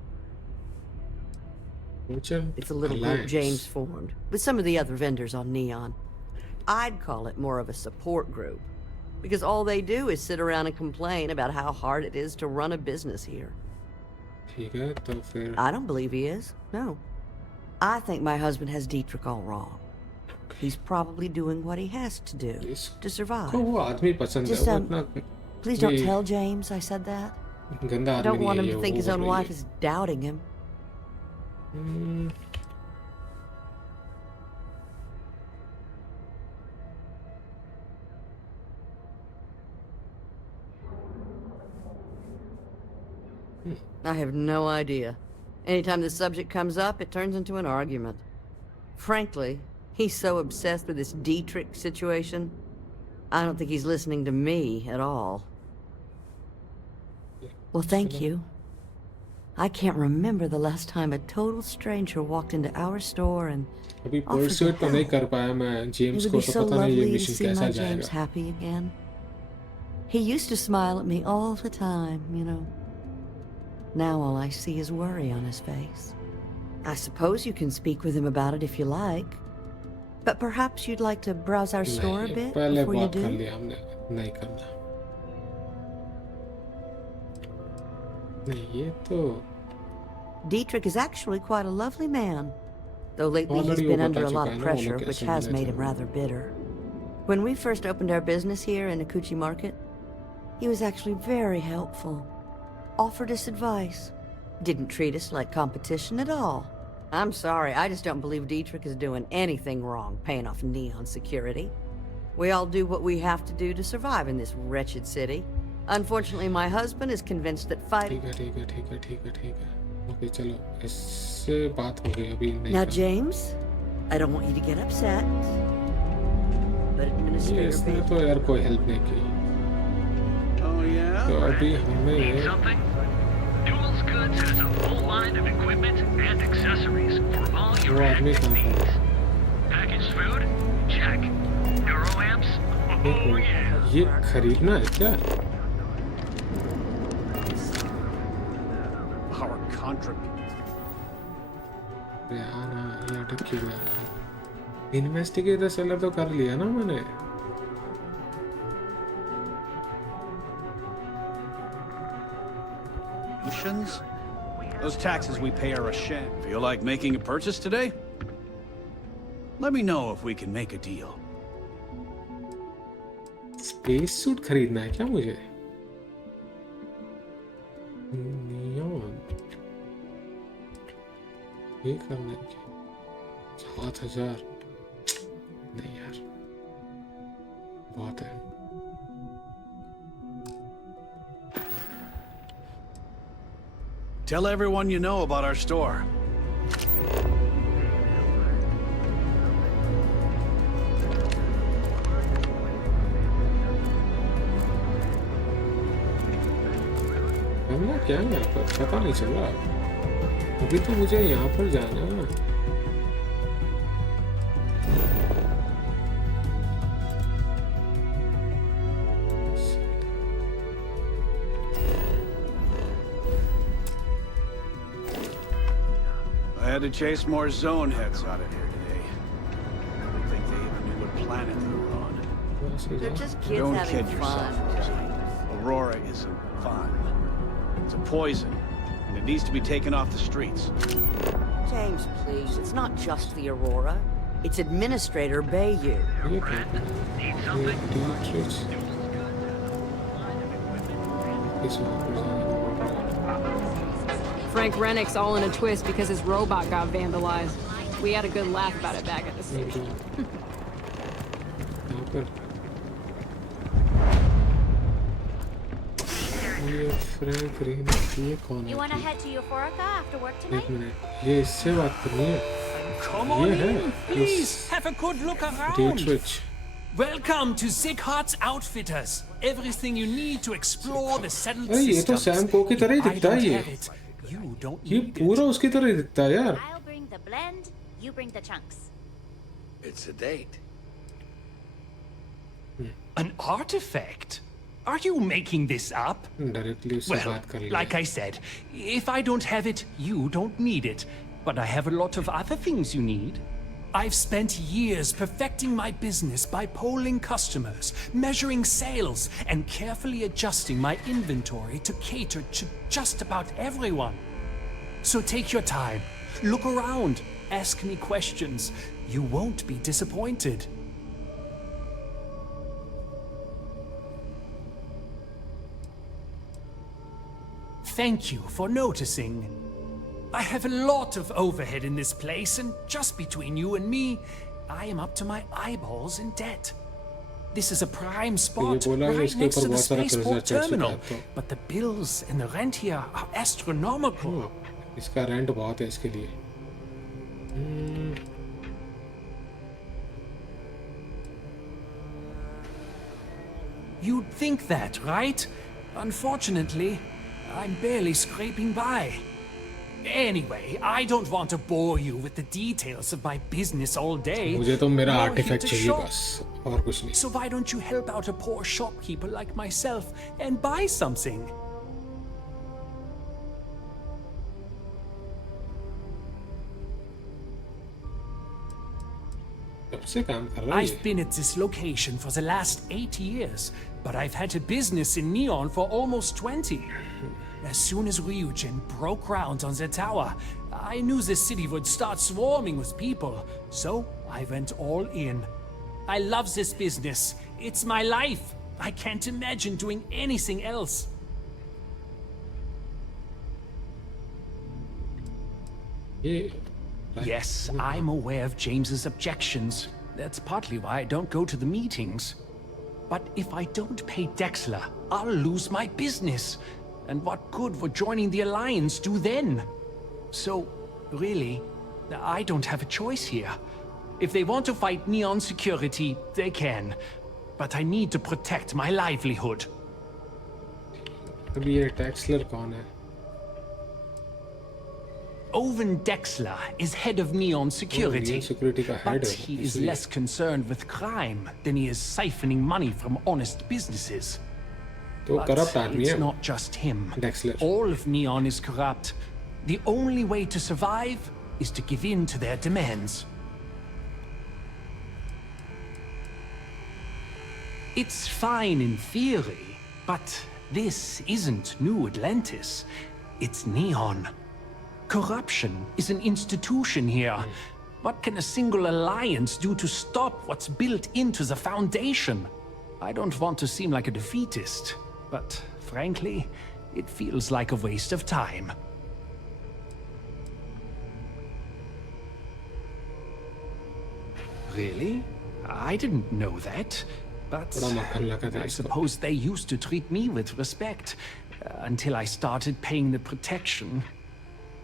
It's a little group James formed with some of the other vendors on Neon. I'd call it more of a support group, because all they do is sit around and complain about how hard it is to run a business here. ठीक है तो फिर I don't believe he is. No. I think my husband has Dietrich all wrong. He's probably doing what he has to do to survive. को वो आदमी पसंद है. Just, वो इतना please don't tell James I said that. गंदा I आदमी don't want नहीं him है to वो, think his वो own बोल रही wife है. is doubting him. I have no idea. Anytime the subject comes up, it turns into an argument. Frankly, he's so obsessed with this Dietrich situation, I don't think he's listening to me at all. Well, thank you. I can't remember the last time a total stranger walked into our store and अभी offered to persuade तो नहीं help. कर पाया मैं It James would को be तो so पता नहीं ये lovely to मिशन see कैसा my James जाएगा. happy again. He used to smile at me all the time, you know. Now all I see is worry on his face. I suppose you can speak with him about it if you like. But perhaps you'd like to browse our store a नहीं, bit पहले before you बात कर do? लिया हमने. नहीं करना. नहीं ये तो Dietrich is actually quite a lovely man, though lately he's Already been वो under a बता lot चुका है of ना, वो pressure, लोग which कैसे has मिले made थे. him rather bitter. When we first opened our business here in Akuchi Market, he was actually very helpful. Offered us advice. Didn't treat us like competition at all. I'm sorry, I just don't believe Dietrich is doing anything wrong paying off Neon security. We all do what we have to do to survive in this wretched city. Unfortunately, my husband is convinced that fighting... ठीक है. Okay चलो इससे बात हो गई अभी नहीं Now, करना. James, I don't want you to get upset, but ये Administrator इसने Van... तो यार कोई हेल्प नहीं की. Oh, yeah? तो अभी Need हमें something? Newell's Goods has a full line of equipment and accessories for all वो your आदमी active कहाँ needs. पर. Packaged food? Check. Neuroamps? Oh yeah. ये खरीदना है क्या? Our contribute. यार ये अटक क्यों गया? इन्वेस्टिगेट द सेलर तो कर लिया ना मैंने. Missions? Those taxes we pay are a sham. Feel like making a purchase today? Let me know if we can make a deal. Space suit खरीदना है क्या मुझे? नियॉन ये करना है क्या? 7,000 नहीं यार बहुत है. Tell everyone you know about our store. हमला क्या है यहाँ पर पता नहीं चल रहा. अभी तो मुझे यहाँ पर जाना है. I had to chase more zone heads out of here today. I don't think they even knew what planet they were on. They're just kids Don't having kid fun. yourself. Aurora isn't fun. It's a poison, and it needs to be taken off the streets. James, please. It's not just the Aurora. It's Administrator Bayou. Frank Rennick's all in a twist because his robot got vandalized. We had a good laugh about it back at the station. You want to head to Euphorica after work tonight? ये इससे बात करनी है. Come on ये है. in, please. Have a good look Date around. switch. Welcome to Zighart's Outfitters. Everything you need to explore the settled अरे ये तो systems. सैम को की तरह ही If I दिखता है don't ये. have it, you don't ये need पूरा उसकी तरह ही दिखता है यार. I'll bring the blend, you bring the chunks. It's a date. An artifact? Are you making this up? Directly उससे Well, बात कर ले. like I said, if I don't have it, you don't need it. But I have a lot of other things you need. I've spent years perfecting my business by polling customers, measuring sales, and carefully adjusting my inventory to cater to just about everyone. So take your time, look around, ask me questions. You won't be disappointed. Thank you for noticing. I have a lot of overhead in this place, and just between you and me, I am up to my eyeballs in debt. This is a prime spot right next to the spaceport terminal, but the bills and the rent here are astronomical. इसका rent बहुत है इसके लिए. You'd think that, right? Unfortunately, I'm barely scraping by. Anyway, I don't want to bore you with the details of my business all day. मुझे तो मेरा You're here artefact to चाहिए shop. बस और कुछ नहीं. So why don't you help out a poor shopkeeper like myself and buy something? कब से काम कर रहा है ये? I've been at this location for the last 8 years, but I've had a business in Neon for almost 20. As soon as Ryujin broke ground on the tower, I knew the city would start swarming with people, so I went all in. I love this business. It's my life. I can't imagine doing anything else. Yes, I'm aware of James's objections. That's partly why I don't go to the meetings. But if I don't pay Dexler, I'll lose my business. And what good would joining the Alliance do then? So, really, I don't have a choice here. If they want to fight Neon security, they can. But I need to protect my livelihood. अभी ये Dexler कौन है? Owen Dexler is head of Neon Security, Neon Security का head but है, he is इसलिए. less concerned with crime than he is siphoning money from honest businesses. तो But corrupt आदमी it's है. not just him. Dexler. All of Neon is corrupt. The only way to survive is to give in to their demands. It's fine in theory, but this isn't New Atlantis. It's Neon. Corruption is an institution here. What can a single alliance do to stop what's built into the foundation? I don't want to seem like a defeatist, but frankly, it feels like a waste of time. Really? I didn't know that. But बड़ा मक्खन लगा था I इसको. suppose they used to treat me with respect until I started paying the protection.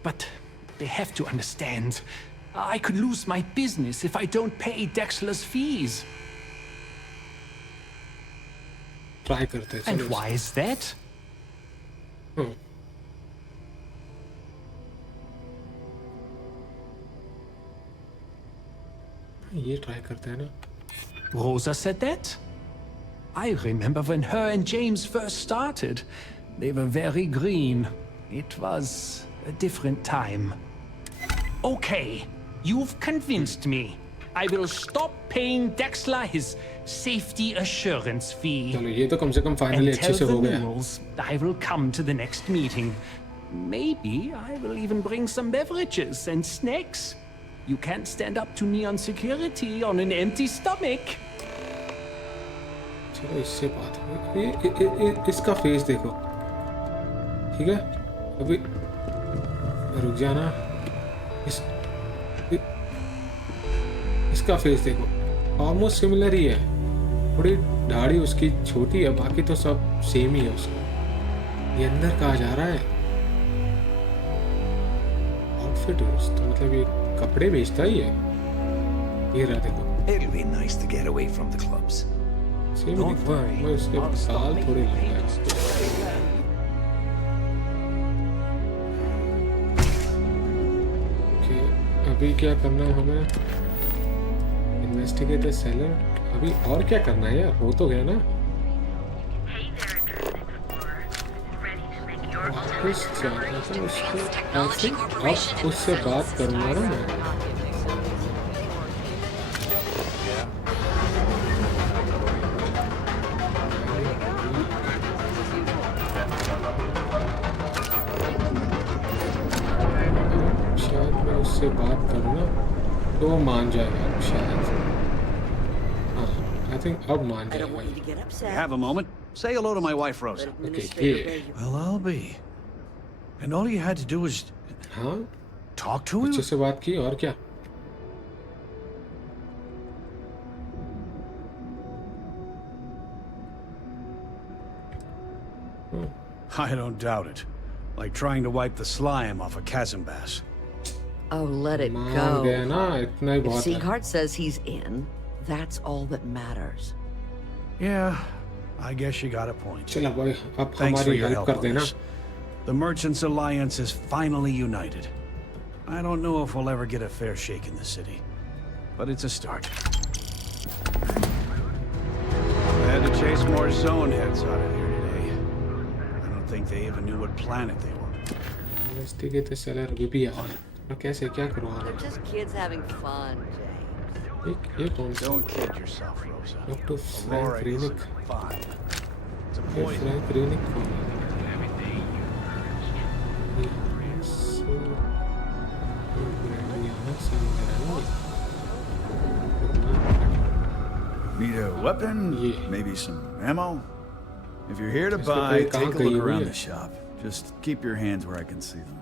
But they have to understand. I could lose my business if I don't pay Dexler's fees. Try करते हैं. And चलो. why is that? ये try करते हैं ना. Rosa said that? I remember when her and James first started. They were very green. It was a different time. Okay, you've convinced me. I will stop paying Dexler his safety assurance fee. चलो ये तो कम से कम finally And अच्छे tell से the हो गया. Newills I will come to the next meeting. Maybe I will even bring some beverages and snacks. You can't stand up to Neon security on an empty stomach. चलो इससे बात हुई. इसका face देखो. ठीक है? अभी रुक जाना. इसका फेस देखो. ऑलमोस्ट सिमिलर ही है. थोड़ी दाढ़ी उसकी छोटी है, बाकी तो सब सेम ही है उसका. ये अंदर कहाँ जा रहा है? आउटफिट तो मतलब ये कपड़े बेचता ही है. ये रहा देखो. It'll be nice to get away from the clubs. Same ही दिखता है. मैं उसके साल थोड़े लगता है. अभी क्या करना है हमें? Investigate the seller. अभी और क्या करना है यार? हो तो गया ना. वापस जाना था उसको. अब उससे बात करूंगा ना मैं. शायद मैं उससे बात करूंगा तो वो मान जाएगा शायद. हाँ, I think अब मान जाएगा. Have a moment. Say hello to my wife, Rosa. Okay, yeah. Well, I'll be. And all you had to do was हाँ talk to him. अच्छे से बात की और क्या. I don't doubt it. Like trying to wipe the slime off a chasm bass. Oh, let it मान go. गया ना. इतना ही If बहुत है. Sieghart says he's in, that's all that matters. Yeah, I guess you got a point. चला भाई अब Thanks for हमारी your हेल्प help कर on देना. this. The Merchants Alliance is finally united. I don't know if we'll ever get a fair shake in the city, but it's a start. I had to chase more zone heads out of here today. I don't think they even knew what planet they were. Investigate the seller अभी भी आ. मैं कैसे क्या करूँ? They're just kids having fun, James. ये कौन सा? Don't kid yourself, Rosa. Dr. Frank Aurora is Renick. fine. It's a ये poison. Frank Renick कौन है? यहाँ से अंदर है. Need a weapon? Maybe some ammo? If you're here to इसको buy, कोई कहाँ take a गई look हुई around है? the shop. Just keep your hands where I can see them.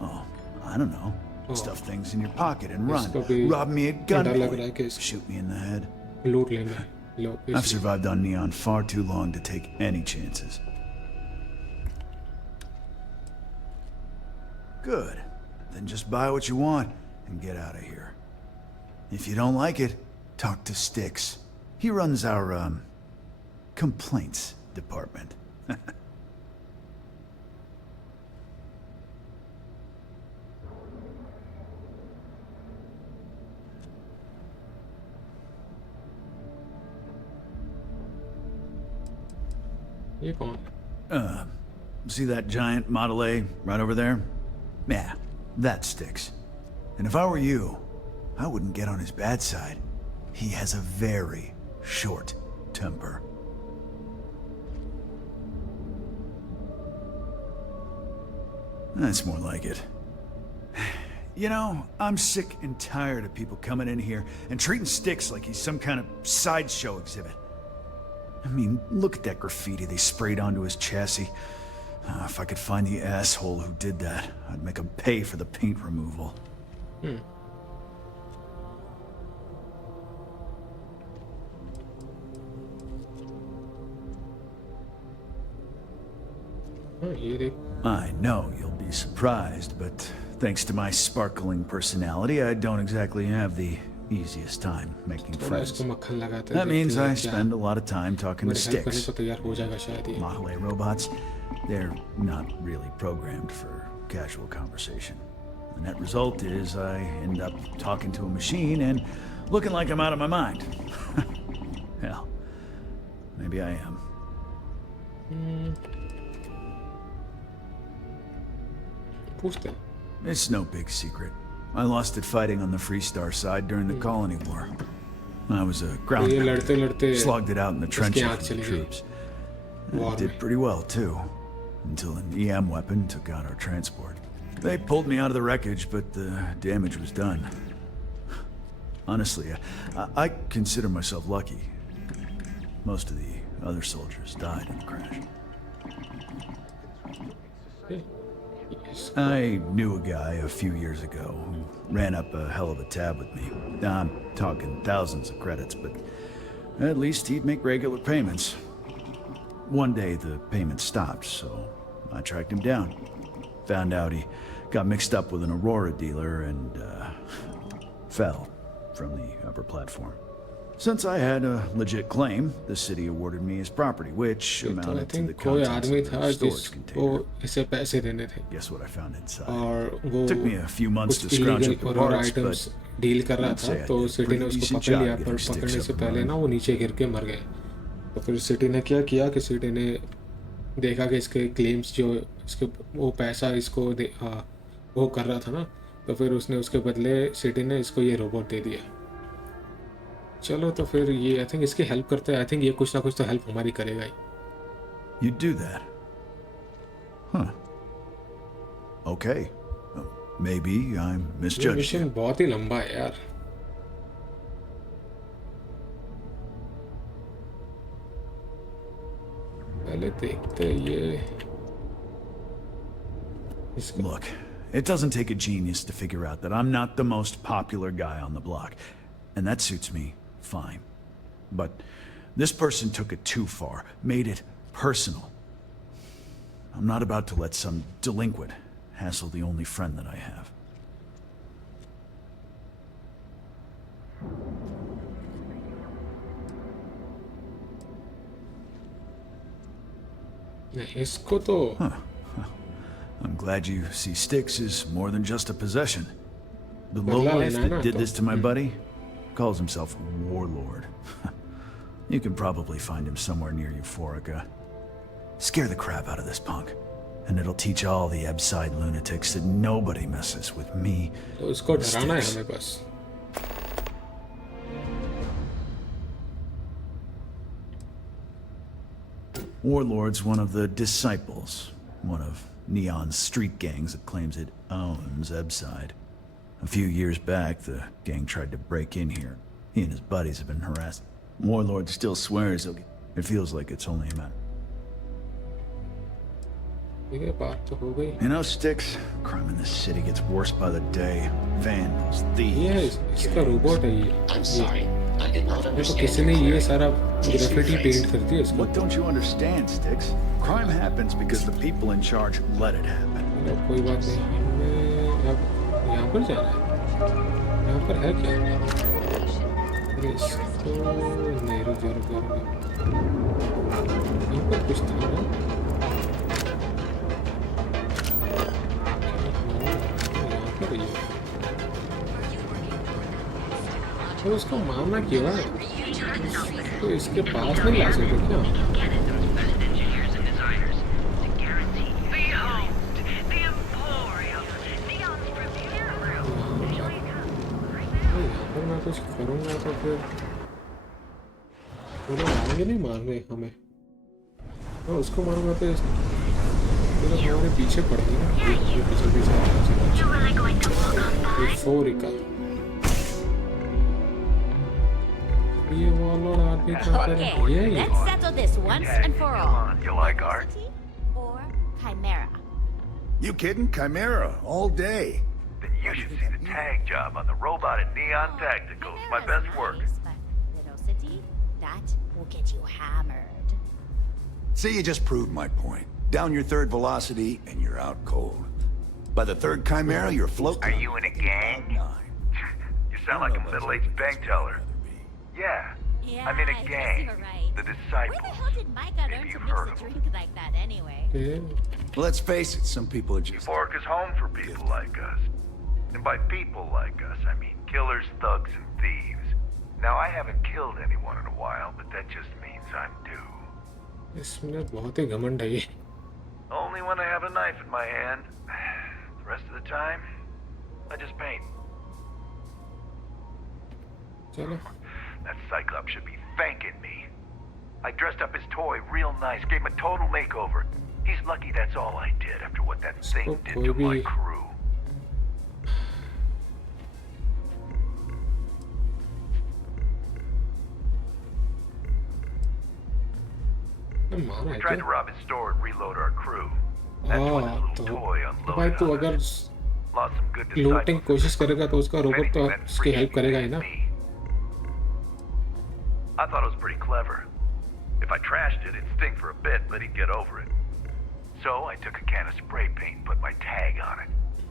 Oh, I don't know. Stuff things in your pocket and run. इसको भी Rob me at डर लग रहा है कि gunpoint. Shoot me in the head. लूट लेंगे. लो I've survived on Neon far too long to take any chances. Good. Then just buy what you want and get out of here. If you don't like it, talk to Styx. He runs our, complaints department. ये कौन? See that giant Model A right over there? Yeah, that Styx. And if I were you, I wouldn't get on his bad side. He has a very short temper. That's more like it. You know, I'm sick and tired of people coming in here and treating Styx like he's some kind of sideshow exhibit. I mean, look at that graffiti they sprayed onto his chassis. If I could find the asshole who did that, I'd make him pay for the paint removal. I know you'll be surprised, but thanks to my sparkling personality, I don't exactly have the easiest time making friends. That means I spend a lot of time talking to Styx. Model A robots, they're not really programmed for casual conversation. The net result is I end up talking to a machine and looking like I'm out of my mind. Hell, maybe I am. पूछते हैं. It's no big secret. I lost it fighting on the Freestar side during the Colony War. I was a ground commander, slogged it out in the trenches with the troops. I did pretty well, too, until an EM weapon took out our transport. They pulled me out of the wreckage, but the damage was done. Honestly, I consider myself lucky. Most of the other soldiers died in the crash. I knew a guy a few years ago who ran up a hell of a tab with me. I'm talking thousands of credits, but at least he'd make regular payments. One day the payments stopped, so I tracked him down. Found out he got mixed up with an Aurora dealer and fell from the upper platform. Since I had a legit claim, the city awarded me his property, which amounted to the contents of the storage container. Guess what I found inside? Took me a few months to scrounge up the parts, but deal कर रहा था तो city ने उसको पकड़ लिया, पर पकड़ने से पहले ना वो नीचे गिर के मर गए. तो फिर सिटी ने क्या किया कि सिटी ने देखा कि इसके क्लेम्स जो इसके वो पैसा इसको वो कर रहा था ना, तो फिर उसने उसके बदले सिटी ने इसको ये रोबोट दे दिया. चलो तो फिर ये आई थिंक इसकी हेल्प करते हैं. आई थिंक ये कुछ ना कुछ तो हेल्प हमारी करेगा ही. You do that? Huh. Okay. Maybe I'm misjudging. Mission बहुत ही लंबा है यार. पहले देखते ये. Look, it doesn't take a genius to figure out that I'm not the most popular guy on the block, and that suits me fine. But this person took it too far, made it personal. I'm not about to let some delinquent hassle the only friend that I have. इसको तो I'm glad you see Styx as more than just a possession. The lowlife that did this to my buddy calls himself Warlord. You can probably find him somewhere near Euphorica. Scare the crap out of this punk, and it'll teach all the Ebside lunatics that nobody messes with me. तो इसको डराना है हमें बस. Warlord's one of the disciples, one of Neon's street gangs that claims it owns Ebside. A few years back, the gang tried to break in here. He and his buddies have been harassed. Warlord still swears he'll get... It feels like it's only a matter. You know, Styx, crime in this city gets worse by the day. Vandals, thieves. इसका robot है ये. I'm sorry. I did not तो understand. किसी ने ये सारा graffiti paint कर दिया इसको. What don't you understand, Styx? Crime happens because the people in charge let it happen. कोई बात नहीं. हमें यहाँ पर जाना है. यहाँ पर है क्या? इसको नहीं रुक जा. यहाँ पर कुछ था ना. यहाँ पर ये. तो उसको मारना क्यों है? तो इसके पास नहीं ला सकते क्या? मैं कुछ करूँगा तो फिर वो लोग आएंगे नहीं मारने हमें. मैं उसको मारूंगा तो हमारे पीछे पड़ेंगे ना. यूफोरिका. ये वाला आदमी कहाँ पर है? Okay, let's settle this once and for all. You like art? Or Chimera? You kidding? Chimera, all day. Then you should see the tag job on the robot at Neon Tacticals. My best work. Little City, that will get you hammered. See, you just proved my point. Down your third velocity, and you're out cold. By the third Chimera, you're floating. Are you in a gang? You sound like a middle-aged bank teller. Yeah, I'm in a gang. Right. The Disciples. Where the hell did Micah learn to mix a drink like that anyway? Well, let's face it, some people are just... Euphorica's home for people like us. And by people like us, I mean killers, thugs, and thieves. Now, I haven't killed anyone in a while, but that just means I'm due. इसमें बहुत ही घमंड है ये. Only when I have a knife in my hand. The Rest of the time, I just paint. That Cyclops should be thanking me. I dressed up his toy real nice, gave him a total makeover. He's lucky that's all I did after what that thing did to my crew. We tried to rob his store and reload our crew. That's when his little toy unloaded तो अगर Lost some good लूटने की कोशिश करेगा तो उसका robot तो उसकी हेल्प करेगा ही ना. I thought it was pretty clever. If I trashed it, it'd stink for a bit, but he'd get over it. So I took a can of spray paint and put my tag on it.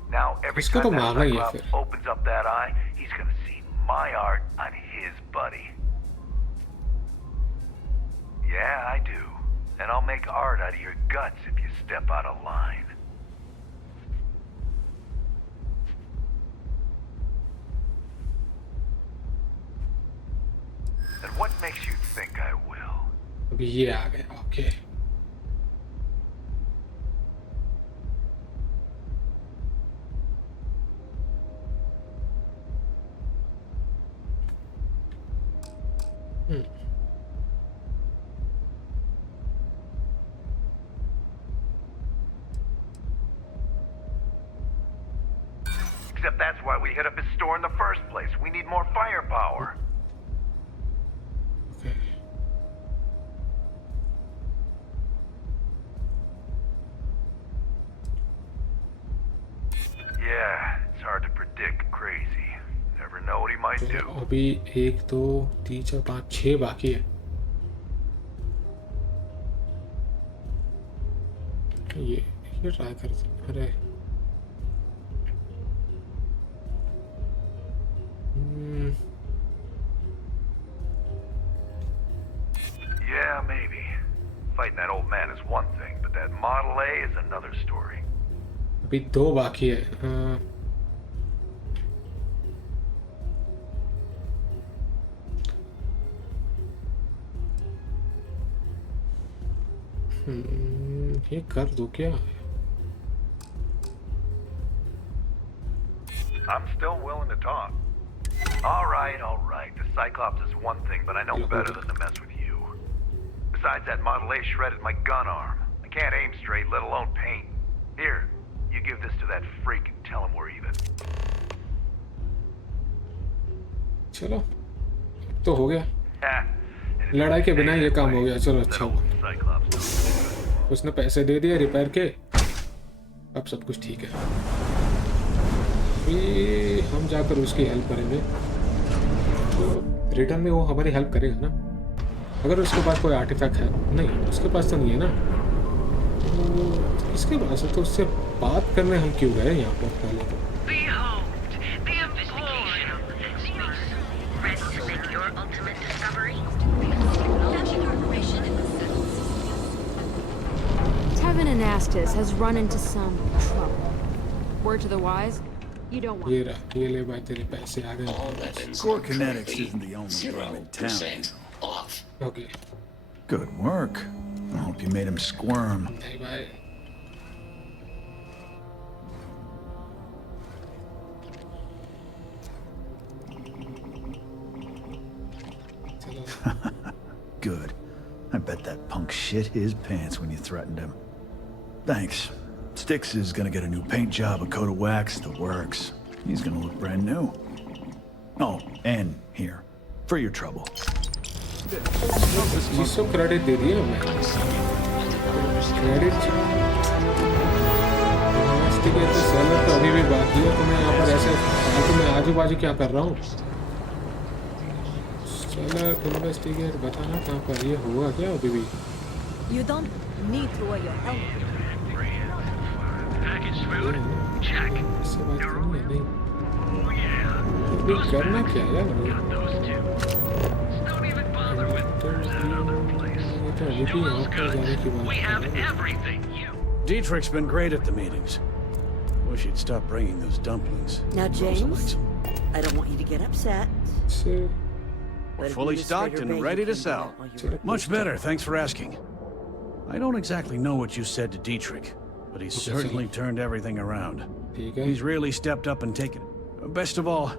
Now every time that Cyclops opens up that eye, he's gonna see my art on his buddy. Yeah, I do. And I'll make art out of your guts if you step out of line. And what makes you think I will? अभी ये आ गया. Okay. Except that's why we hit up his store in the first place. We need more firepower. Yeah, it's hard to predict crazy. Never know what he might do. अभी 1 2 3 4 5 6 बाकी है. ये try कर सकते. अरे Yeah, maybe. Fighting that old man is one thing, but that Model A is another story. अभी 2 बाकी है. ये कर दो क्या? I'm still willing to talk. All right. The Cyclops is one thing, but I know better than to mess with you. Besides, that Model A shredded my gun arm. I can't aim straight, let alone paint. Here, you give this to that freak and tell him we're even. चलो, तो हो गया. लड़ाई के बिना ये काम हो गया. चलो अच्छा हुआ. उसने पैसे दे दिए रिपेयर के. अब सब कुछ ठीक है. अभी हम जाकर उसकी हेल्प करेंगे. तो रिटर्न में वो हमारी हेल्प करेगा ना. अगर उसके पास कोई आर्टिफैक्ट है. नहीं, उसके पास तो नहीं है ना. तो इसके पास है, तो उससे बात करने हम क्यों गए यहाँ पर पहले तो. Tevin Anastas has run into some trouble. Word to the wise, you don't want. ये ले भाई तेरे पैसे आ गए. Core Kinetics isn't the only game in town. Off. Okay. Good work. I hope you made him squirm. नहीं भाई. Good. I bet that punk shit his pants when you threatened him. Thanks. Styx is gonna get a new paint job, a coat of wax, the works. He's gonna look brand new. Oh, and here, for your trouble. जिसको credit दे दिया मैं. Credit. Investigator seller तो अभी भी बाकी है. तो मैं यहाँ पर ऐसे तो मैं आजू बाजू क्या कर रहा हूँ. सेलर इन्वेस्टिगेट बताना कहाँ पर ये होगा क्या अभी भी. You don't need to wear your helmet. Package food? Check. इससे बात नहीं है नहीं. अभी करना क्या है यार. We have everything. Dietrich's been great at the meetings. Wish he'd stop bringing those dumplings. Now, James, I don't want you to get upset. We're fully stocked and ready to sell. Much better, thanks for asking. I don't exactly know what you said to Dietrich, but he certainly turned everything around. ठीक है. He's really stepped up and taken it. Best of all,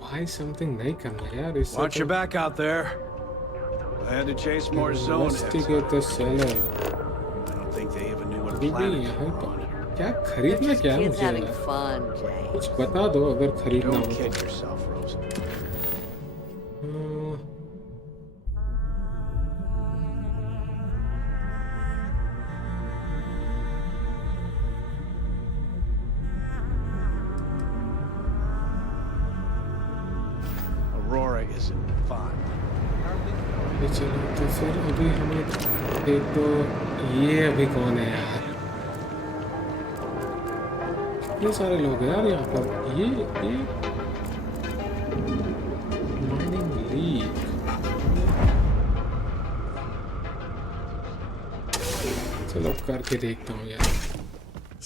buy something नहीं करना यार इससे. watch your back out there. I had to chase more zone heads. Investigate the seller. I don't think they even knew what अभी भी planet यहाँ they were पर on. क्या खरीदना क्या Kids मुझे having यार? fun, Jay. कुछ बता दो अगर खरीदना Don't हो kid तो. yourself, Rosa. Aurora isn't fine. चलो तो फिर अभी हमें एक तो ये अभी कौन है यार? कितने सारे लोग हैं यार यहाँ पर. ये माइनिंग लीग. चलो करके देखता हूँ यार.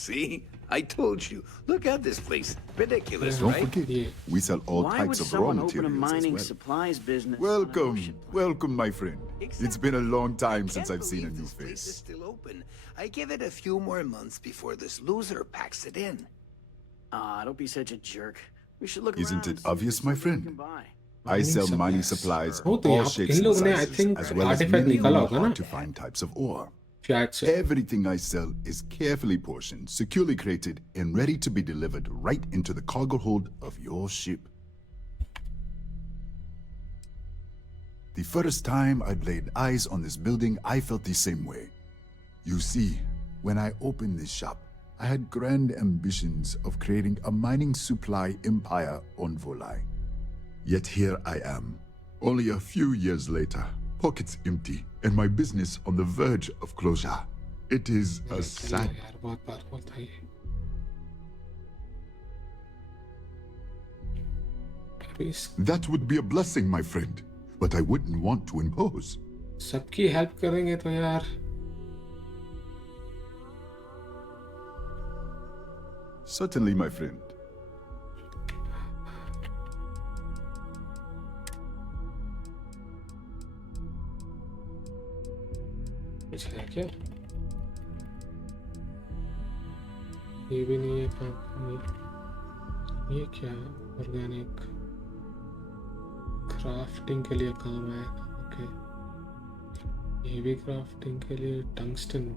See? I told you. Look at this place. Ridiculous, Don't right? forget, we sell all Why types would of raw someone open a materials mining as well. supplies business? Welcome, welcome, my friend. It's been a long time since I've seen a new This place is face. still open. I give it a few more months before this loser packs it in. Don't be such a jerk. We should look Isn't around it and see obvious, if my there's something we friend? can buy. I sell mining supplies Oh, of तो all यहाँ shapes in and लोगों ने I sizes, think as well as artifact many निकाला होगा ना? hard to find types of ore. शायद से. Everything I sell is carefully portioned, securely crated, and ready to be delivered right into the cargo hold of your ship. The first time I'd laid eyes on this building, I felt the same way. You see, when I opened this shop, I had grand ambitions of creating a mining supply empire on Volii. Yet here I am, only a few years later, pockets empty, and my business on the verge of closure. It is a sad. यार बहुत बात बोलता है ये. अभी That would be a blessing, my friend, but I wouldn't want to impose. सबकी help करेंगे तो यार. Certainly, my friend. कुछ है क्या? ये भी नहीं है काम. ये क्या है? ऑर्गेनिक क्राफ्टिंग के लिए काम आएगा. ओके, ये भी क्राफ्टिंग के लिए. टंगस्टन.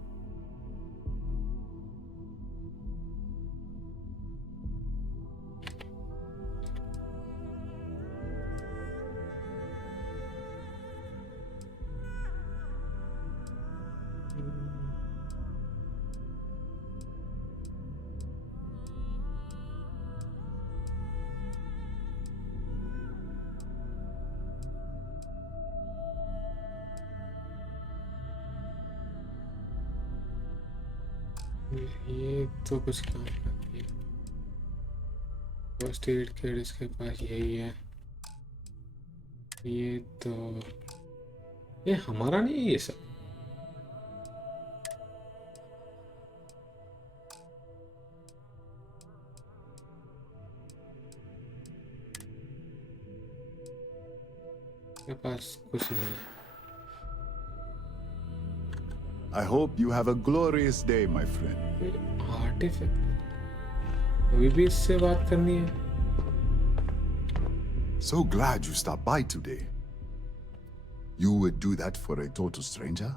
ये तो कुछ काम करती है. फर्स्ट एड किट इसके पास यही है. ये तो ये हमारा नहीं है ये सब. मेरे पास कुछ नहीं है. I hope you have a glorious day, my friend. Artefact अभी भी इससे बात करनी है. So glad you stopped by today. You would do that for a total stranger?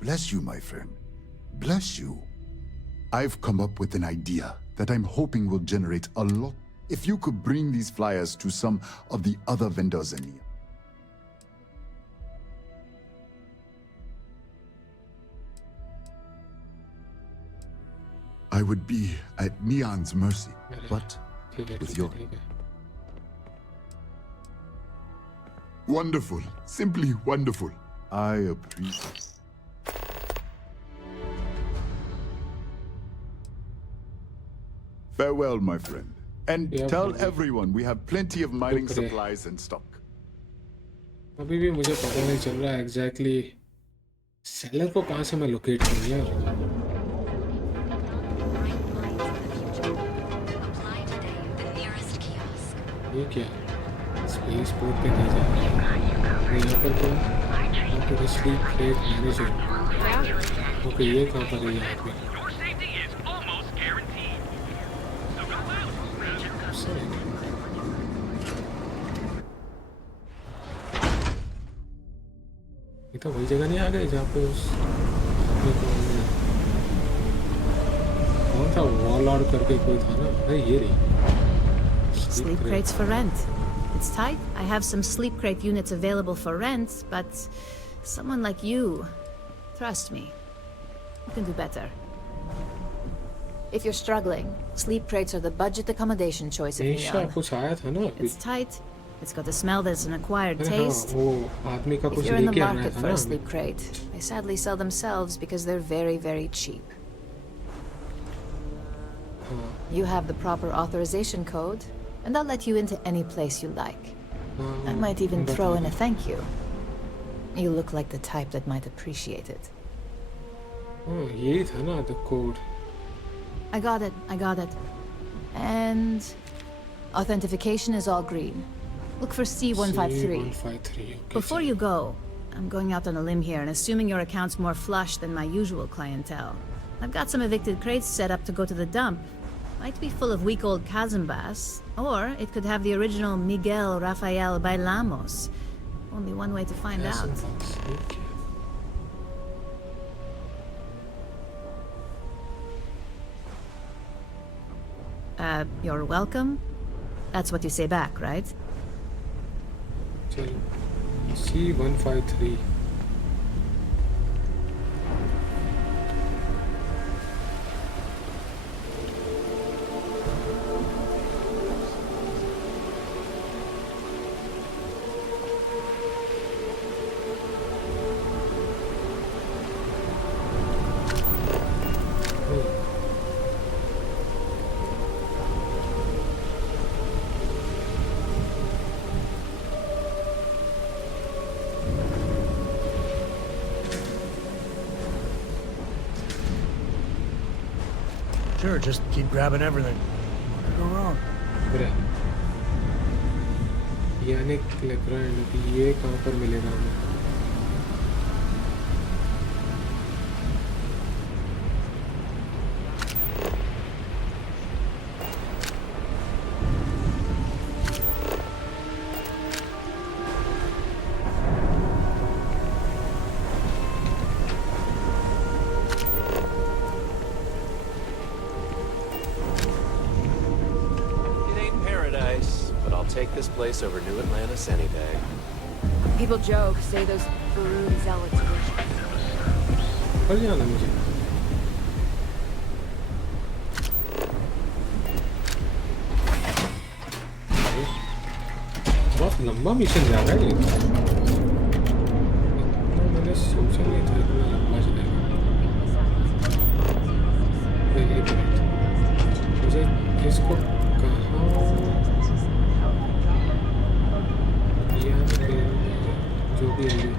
Bless you, my friend. Bless you. I've come up with an idea that I'm hoping will generate a lot. If you could bring these flyers to some of the other vendors in here. I would be at Neon's mercy, but with your... Wonderful. Simply wonderful. I appreciate. Farewell, my friend. And tell everyone we have plenty of mining supplies in stock. अभी भी मुझे पता नहीं चल रहा है exactly seller को कहाँ से मैं लोकेट करूँ यार. ये क्या स्पेस पोर्ट पे नहीं जा रहा. यहाँ पर तो स्लीप प्लेट मैनेजर. ओके, ये कहाँ पर है यहाँ पे? ये तो वही जगह नहीं आ गए जहाँ पे उस आदमी को हमने कौन था वॉलॉर्ड करके कोई था ना अरे ये रही Sleep crates for rent. It's tight. I have some sleep crate units available for rent, but someone like you, trust me, you can do better. If you're struggling, sleep crates are the budget accommodation choice of Neon. कुछ आया था ना It's tight. It's got a smell that's an acquired अरे taste. हाँ, वो आदमी का If कुछ you're in the लेके आना market था for ना a sleep crate, they sadly sell themselves because they're very, very cheap. You have the proper authorization code, and I'll let you into any place you like. I might even throw in a thank you. You look like the type that might appreciate it. हाँ यही था ना the code. I got it. And authentication is all green. Look for C153. C153, okay. Before you go, I'm going out on a limb here and assuming your account's more flush than my usual clientele. I've got some evicted crates set up to go to the dump. Might be full of weak old Cazimbas, or it could have the original Miguel Rafael Bailamos. Only one way to find out. You're welcome? That's what you say back, right? चलो C153 Sure, just keep grabbing everything. What could go wrong? यानी लग रहा है ना कि ये कहाँ पर मिलेगा हमें Take this place over New Atlantis any day. People joke, say those Boone zealots wish. कल जाना मुझे बहुत लंबा मिशन जा रहा है ये इतना मैंने सोचा नहीं था इतना लंबा चलेगा एक मिनट मुझे इसको कहाँ जो भी है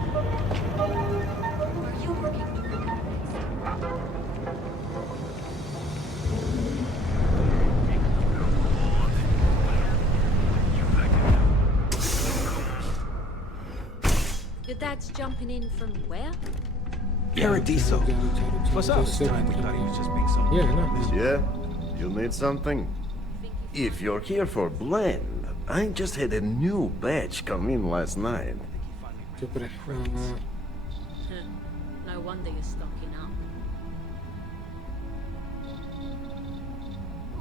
Your dad's jumping in from where? Paradiso. What's up? We thought he was just being so... Yeah? You need something? If you're here for blend, I just had a new batch come in last night. No wonder you're stocking up.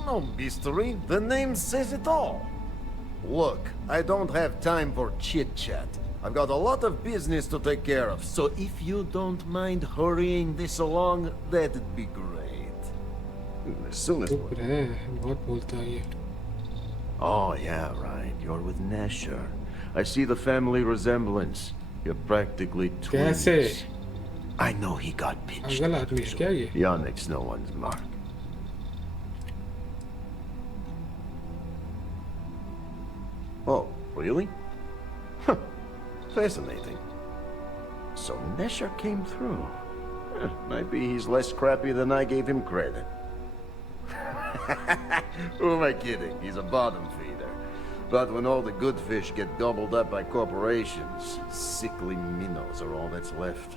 No mystery, the name says it all. Look, I don't have time for chit-chat. I've got a lot of business to take care of, so if you don't mind hurrying this along, that'd be great. As soon as... Oh, yeah, right. You're with Nasher. I see the family resemblance. You're practically twins. कैसे? I know he got pinched. अगला आदमी क्या ये? Yannick's no one's mark. Oh, really? Huh. Fascinating. So Nesher came through. Maybe he's less scrappy than I gave him credit. Who am I kidding? He's a bottom feeder. But when all the good fish get gobbled up by corporations, sickly minnows are all that's left.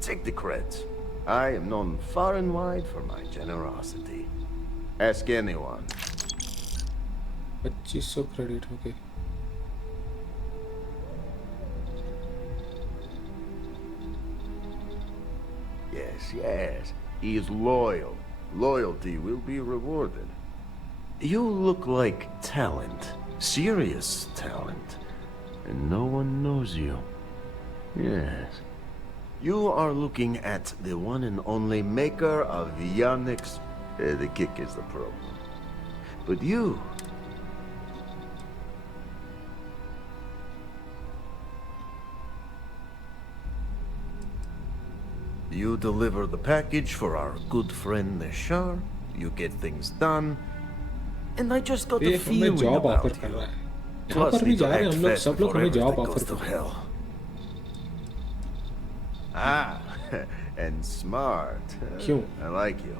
Take the creds. I am known far and wide for my generosity. Ask anyone. 2500 credit, okay. yes. He is loyal. Loyalty will be rewarded. You look like talent. Serious talent. And no one knows you. Yes. You are looking at the one and only maker of Yannick's... the kick is the problem. But you... You deliver the package for our good friend Neshar, you get things done, and I just got a feeling job about offer you. यहाँ पर भी जा रहे हैं हम लोग सब लोग हमें job offer to hell. Ah, and smart. क्यों? I like you.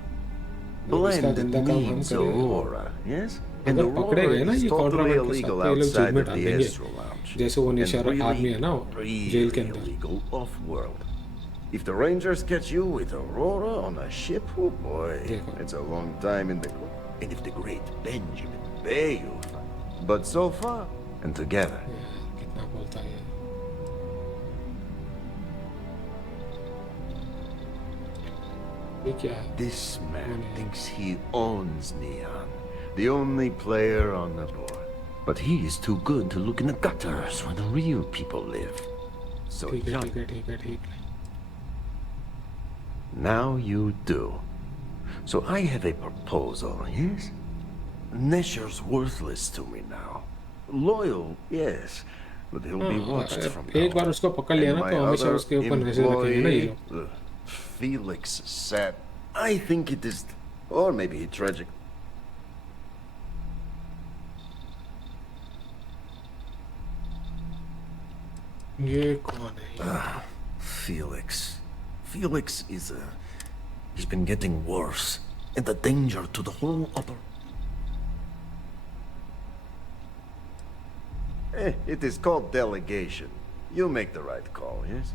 इसका Blend गंदा काम हम needs करें Aurora, yes? And अगर पकड़े Aurora गए ना is ये totally कॉन्ट्राबैंड के illegal साथ ये लोग जेल outside में of डाल the देंगे Astro Lounge. जैसे वो And निशार आदमी है ना जेल के अंदर illegal off-world. If the Rangers catch you with Aurora on a ship, oh boy, it's a long time in the... And if the great Benjamin Bay you find. But so far, and together. कितना बोलता है ये क्या है? This man thinks he owns Neon, the only player on the board. But he is too good to look in the gutters where the real people live. So ठीक है now you do. So I have a proposal, yes? Nesher's worthless to me now. Loyal, yes, but he'll be watched from now. एक बार उसको पकड़ लिया ना तो हमेशा उसके ऊपर नजर रखेंगे ना ये लोग. Felix said, I think it is, or maybe tragic. ये कौन है? Felix. Felix is he's been getting worse, and the danger to the whole upper. It is called delegation. You make the right call, yes?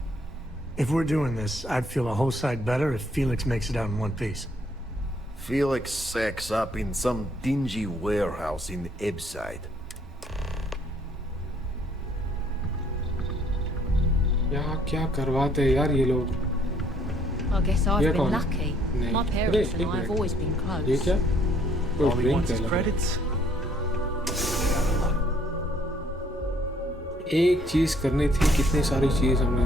If we're doing this, I'd feel a whole side better if Felix makes it out in one piece. Felix sacks up in some dingy warehouse in Ebbside. यहाँ क्या करवाते हैं यार ये लोग? I guess I've ये been कौन है? lucky. नहीं. My अरे, parents and एक I have minute. always been close. ये क्या? कोई All he drink wants is है लग रहा है. credits? एक चीज करनी थी कितनी सारी चीज हमने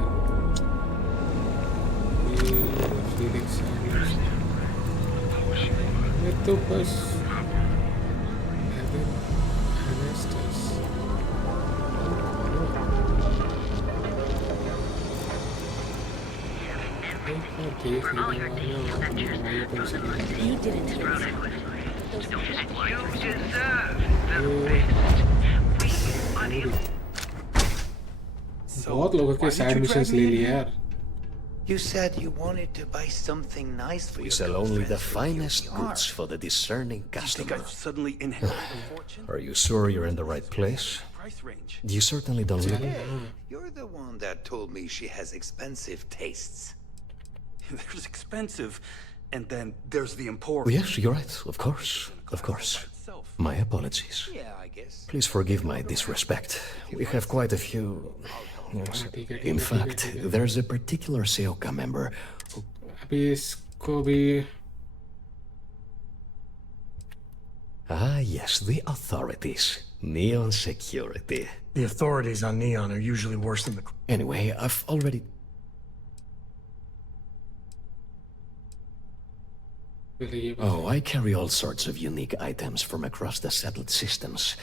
ये तो बस He didn't do it. बहुत लोगों के साइड मिशंस ले लिए यार. You said you wanted to buy something nice for We your sell only the girlfriend's finest backyard. goods for the discerning Do you think customer. I've suddenly inherited a fortune? Are you sure you're in the right place? Price range. You certainly don't live. Hey, you're the one that told me she has expensive tastes. There's expensive, and then there's the Oh, emporium. yes, you're right. Of course. Of course. My apologies. Yeah, I guess. Please forgive my disrespect. We have quite a few... Yes. In fact, there's a particular Seoka member who... अभी इसको भी Ah, yes, the authorities. Neon Security. The authorities on Neon are usually worse than the... Anyway, I've already... Oh, I carry all sorts of unique items from across the settled systems.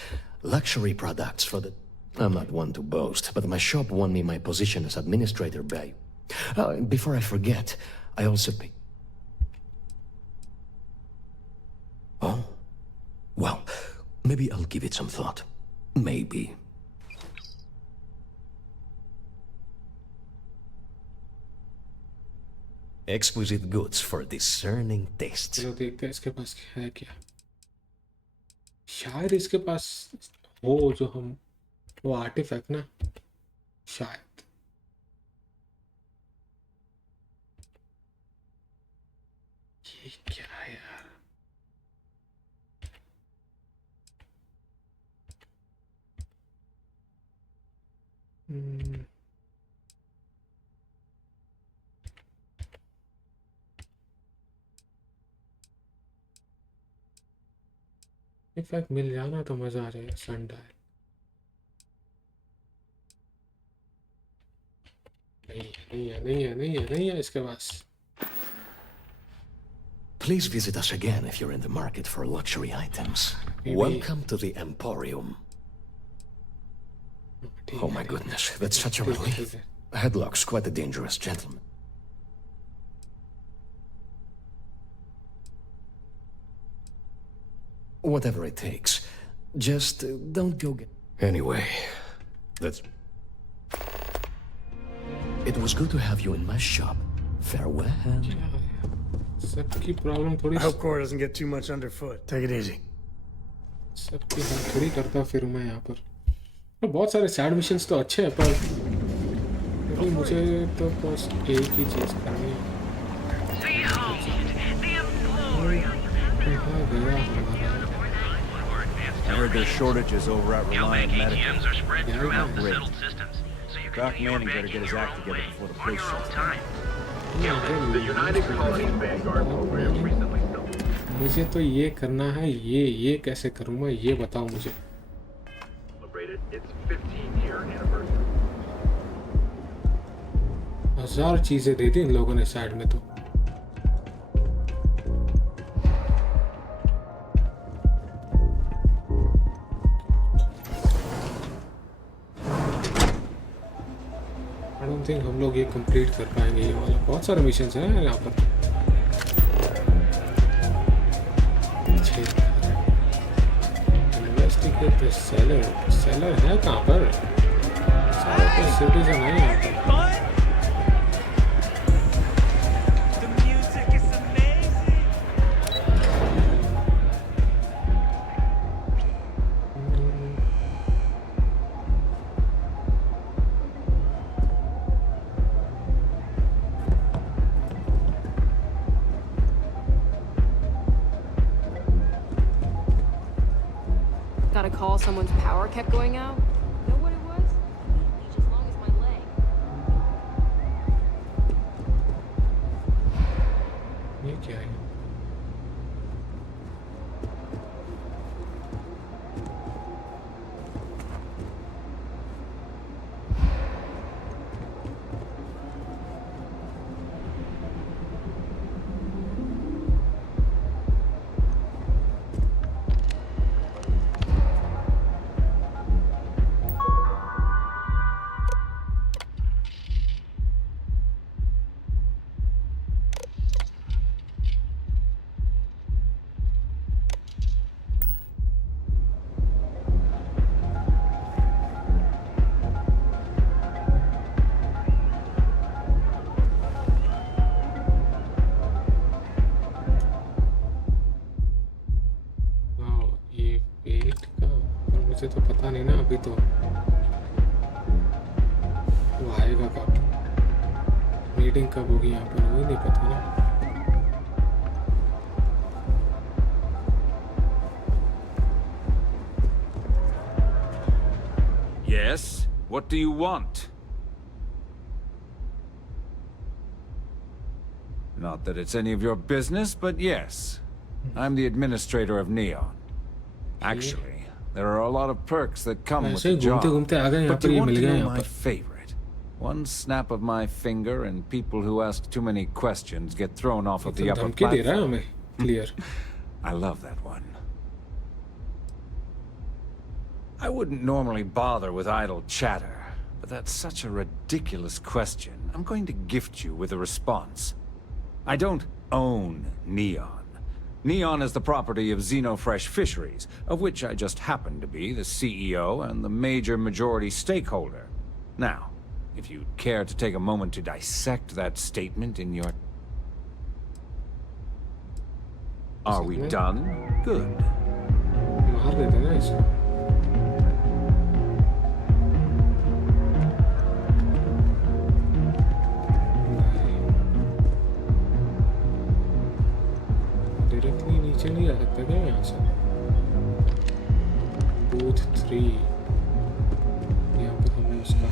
Luxury products for the... I'm not one to boast, but my shop won me my position as administrator by... before I forget, I also pay... Oh? Well, maybe I'll give it some thought. Maybe. Exquisite goods for discerning tastes. चलो देखते हैं इसके पास है क्या. शायद इसके पास हो जो हम वो आर्टिफैक्ट ना शायद. ये क्या है यार. इनफैक्ट मिल जाना तो मजा आ जाएगा। सन डायल नहीं है इसके पास। Please visit us again if you're in the market for luxury items. Welcome to the Emporium. Oh my goodness, that's such a relief. Headlock's quite a dangerous gentleman. Whatever it takes. Just don't go get... Anyway, that's... It was good to have you in my shop. Farewell. सबकी problem थोड़ी। I hope Cora doesn't get too much underfoot. Take it easy. सबकी बात थोड़ी करता फिर मैं यहाँ पर। और बहुत सारे सैड मिशंस तो अच्छे हैं पर अभी मुझे तो बस एक ही चीज करनी है। I heard there's shortages over at Reliant Medical. Great. Doc Manning better get his act together before the place shuts down. The United Colonies Vanguard program recently built. मुझे तो ये करना है। ये कैसे करूँ मैं, ये बताओ मुझे। Celebrated its 15-year anniversary. 1000 चीजें दे दी इन लोगों ने साइड में तो। I don't think हम लोग ये कंप्लीट कर पाएंगे ये वाला। बहुत सारे मिशंस हैं यहाँ पर। Investigate the seller. सेलर है कहाँ पर? सारे तो सिटीजन है यहाँ पर। Got a call someone's power kept going out. Know what it was? As long as my leg. ये क्या है? मुझे तो पता नहीं ना अभी तो वो आएगा कब, मीटिंग कब होगी यहाँ पर वही नहीं पता ना। Yes? What do you want? Not that it's any of your business, but yes. I'm the administrator of Neon. Actually, there are a lot of perks that come with the job. But do you want to know my favorite? One snap of my finger and people who ask too many questions get thrown off of the upper platform. I love that one. I wouldn't normally bother with idle chatter, but that's such a ridiculous question. I'm going to gift you with a response. I don't own Neon. Neon is the property of Xenofresh Fisheries, of which I just happen to be the CEO and the major majority stakeholder. Now, if you'd care to take a moment to dissect that statement in your... Are we done? Good. Directly नीचे नहीं जा सकता क्या यहाँ से? Booth 3 यहाँ पर हमें उसका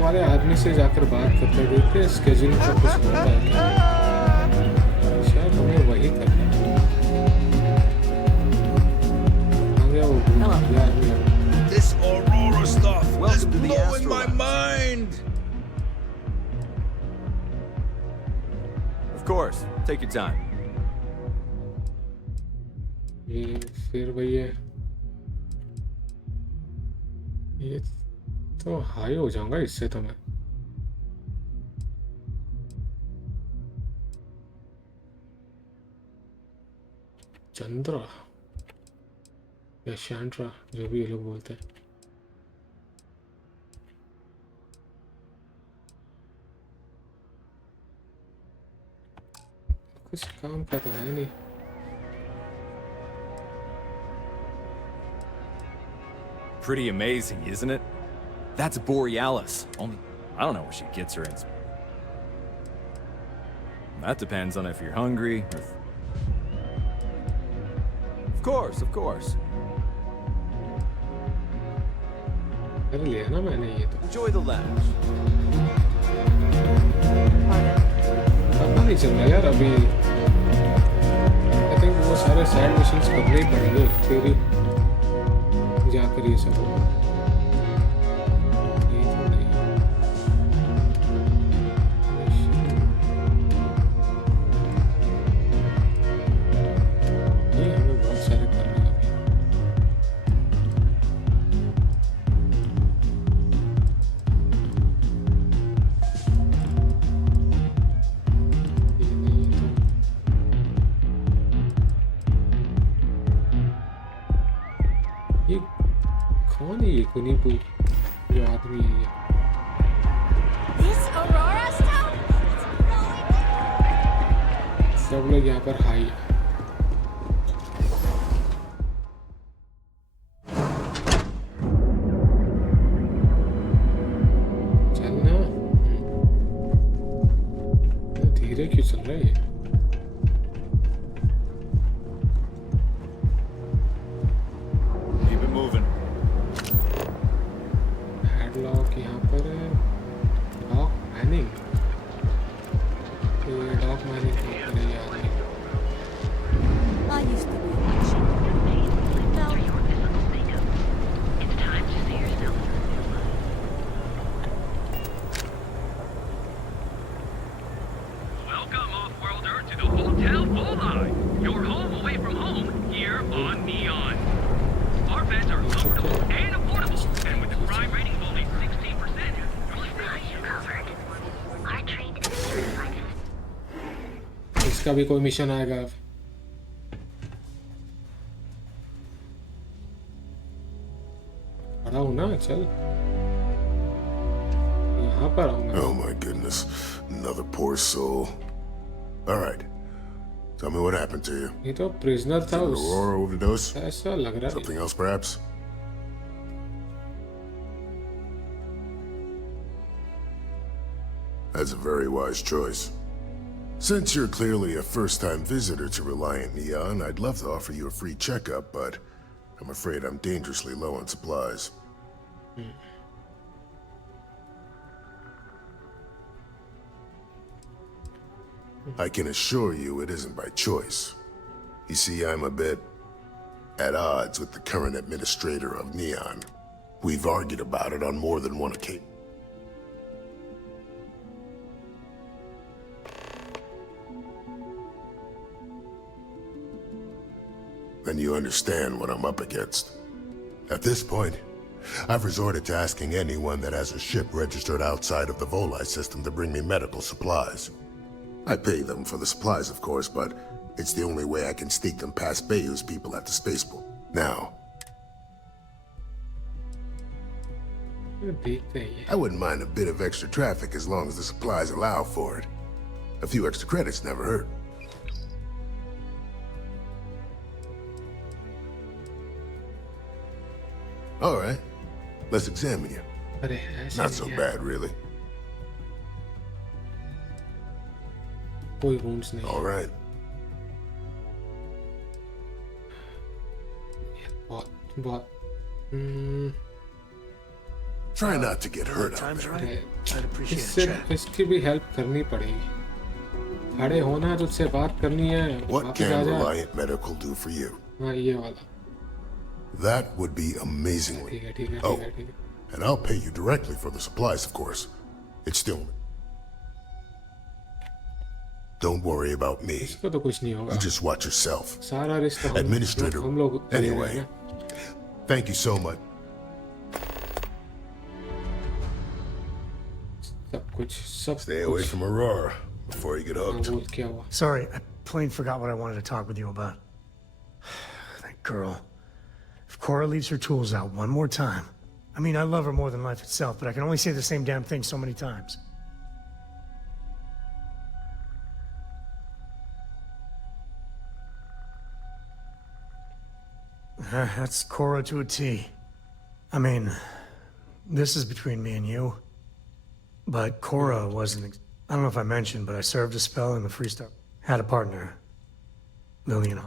वाले आदमी से जाकर बात करते हैं, देखते हैं स्केड्यूलिंग का कुछ होता है क्या। शायद हमें वही करना है। आ गया वो आदमी। This Aurora stuff is blowing my mind. Of course, take your time. ये फिर वही है, ये तो हाई हो जाऊंगा इससे तो मैं। चंद्रा या शैंड्रा जो भी ये लोग बोलते हैं। कुछ काम का तो है नहीं। Pretty amazing, isn't it? That's Borealis. Only I don't know where she gets her ins. That depends on if you're hungry or... Of course, of course. कर लिया ना मैंने ये तो। Enjoy the lounge. पता नहीं चल रहा यार अभी। I think वो सारे सैड मिशंस करने ही पड़ेंगे फिर जाकर ये सब। ये तो नहीं। ये हमें बहुत सारे करने हैं अभी। ये कौन है ये कुनीपू जो आदमी है ये? This Aurora stuff? सब लोग यहाँ पर हाई है। चलना धीरे क्यों चल रहा है ये? Keep it moving. हेडलॉक यहाँ पर है। डॉक मैनिंग, ये डॉक मैनिंग कहाँ पर है ये आदमी? I used to be. Welcome, off-worlder, to the Hotel Volii. Your home away from home here on Neon. Our beds are comfortable and affordable, and with the crime rating of only 16%, We've got you covered. Our trained and certified. इसका भी कोई mission आएगा अब। खड़ा हूँ ना, चल यहाँ पर आऊँ मैं। Oh my goodness, another poor soul. All right, tell me what happened to you. ये तो प्रिजनर था उस Aurora overdose? ऐसा लग रहा है। Something else, perhaps? That's a very wise choice. Since you're clearly a first-time visitor to Reliant Neon, I'd love to offer you a free checkup, but I'm afraid I'm dangerously low on supplies. I can assure you it isn't by choice. You see, I'm a bit at odds with the current administrator of Neon. We've argued about it on more than one occasion. Then you understand what I'm up against. At this point, I've resorted to asking anyone that has a ship registered outside of the Volii system to bring me medical supplies. I pay them for the supplies, of course, but it's the only way I can sneak them past Bayou's people at the spaceport. Now, I wouldn't mind a bit of extra traffic as long as the supplies allow for it. A few extra credits never hurt. All right, let's examine you. Not so bad, really. All right. बहुत Try not to get hurt out Time's there. right. I'd appreciate a इससे chat. इसकी भी help करनी पड़ेगी. खड़े होना तुझसे बात करनी है. What वापस can आ जा. Reliant Medical do for you? हाँ ये वाला. That would be amazingly. ठीक है ठीक है Oh, ठीक है ठीक है. and I'll pay you directly for the supplies, of course. It's still. Don't worry about me. इसको तो कुछ नहीं होगा. You just watch yourself. सारा रिश्ता Administrator. हम लोग Anyway, thank you so much. सब कुछ सब. Stay away from Aurora before you get hooked. वो क्या हुआ? Sorry, I plain forgot what I wanted to talk with you about. That girl. If Cora leaves her tools out one more time. I mean, I love her more than life itself, but I can only say the same damn thing so many times. That's Cora to a T. I mean, this is between me and you. But Cora wasn't... I don't know if I mentioned, but I served a spell in the Freestar. Had a partner. Lillian.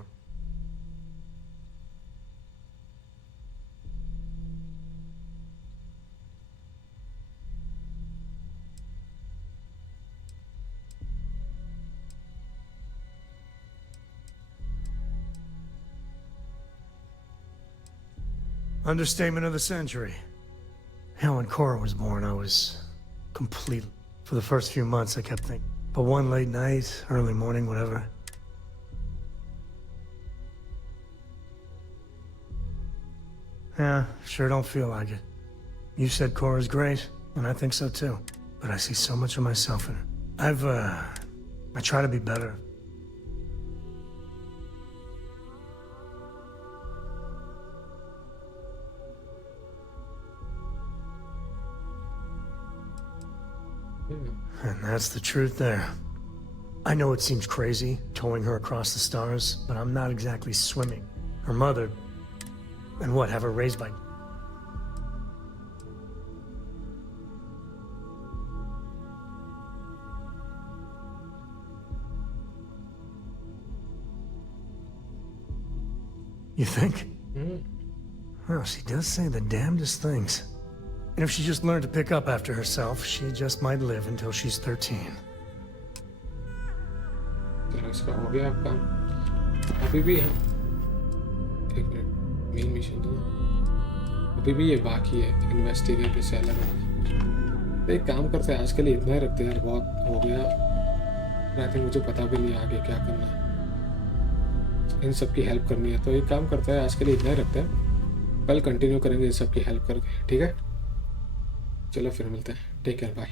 Understatement of the century. Hell, when Cora was born, I was complete. For the first few months, I kept thinking. But one late night, early morning, whatever. Yeah, sure don't feel like it. You said Cora's great, and I think so too. But I see so much of myself in her. I try to be better. And that's the truth there. I know it seems crazy, towing her across the stars, but I'm not exactly swimming. Her mother... And what, have her raised by... You think? Well, she does say the damnedest things. And if she just learned to pick up after herself, she just might live until she's 13. चलो इसका हो गया काम. अभी भी हम एक minute main mission तो अभी भी ये बाकी है. इन्वेस्टिगेट से अलग होना. तो एक काम करते हैं आज के लिए इतना ही रखते हैं यार. बहुत हो गया. आई थिंक मुझे पता भी नहीं आगे क्या करना है. इन सब की हेल्प करनी है तो एक काम करते हैं आज के लिए इतना ही रखते हैं. कल कंटिन्यू करेंगे इन सब की हेल्प करके. ठीक है चलो फिर मिलते हैं. Take care bye.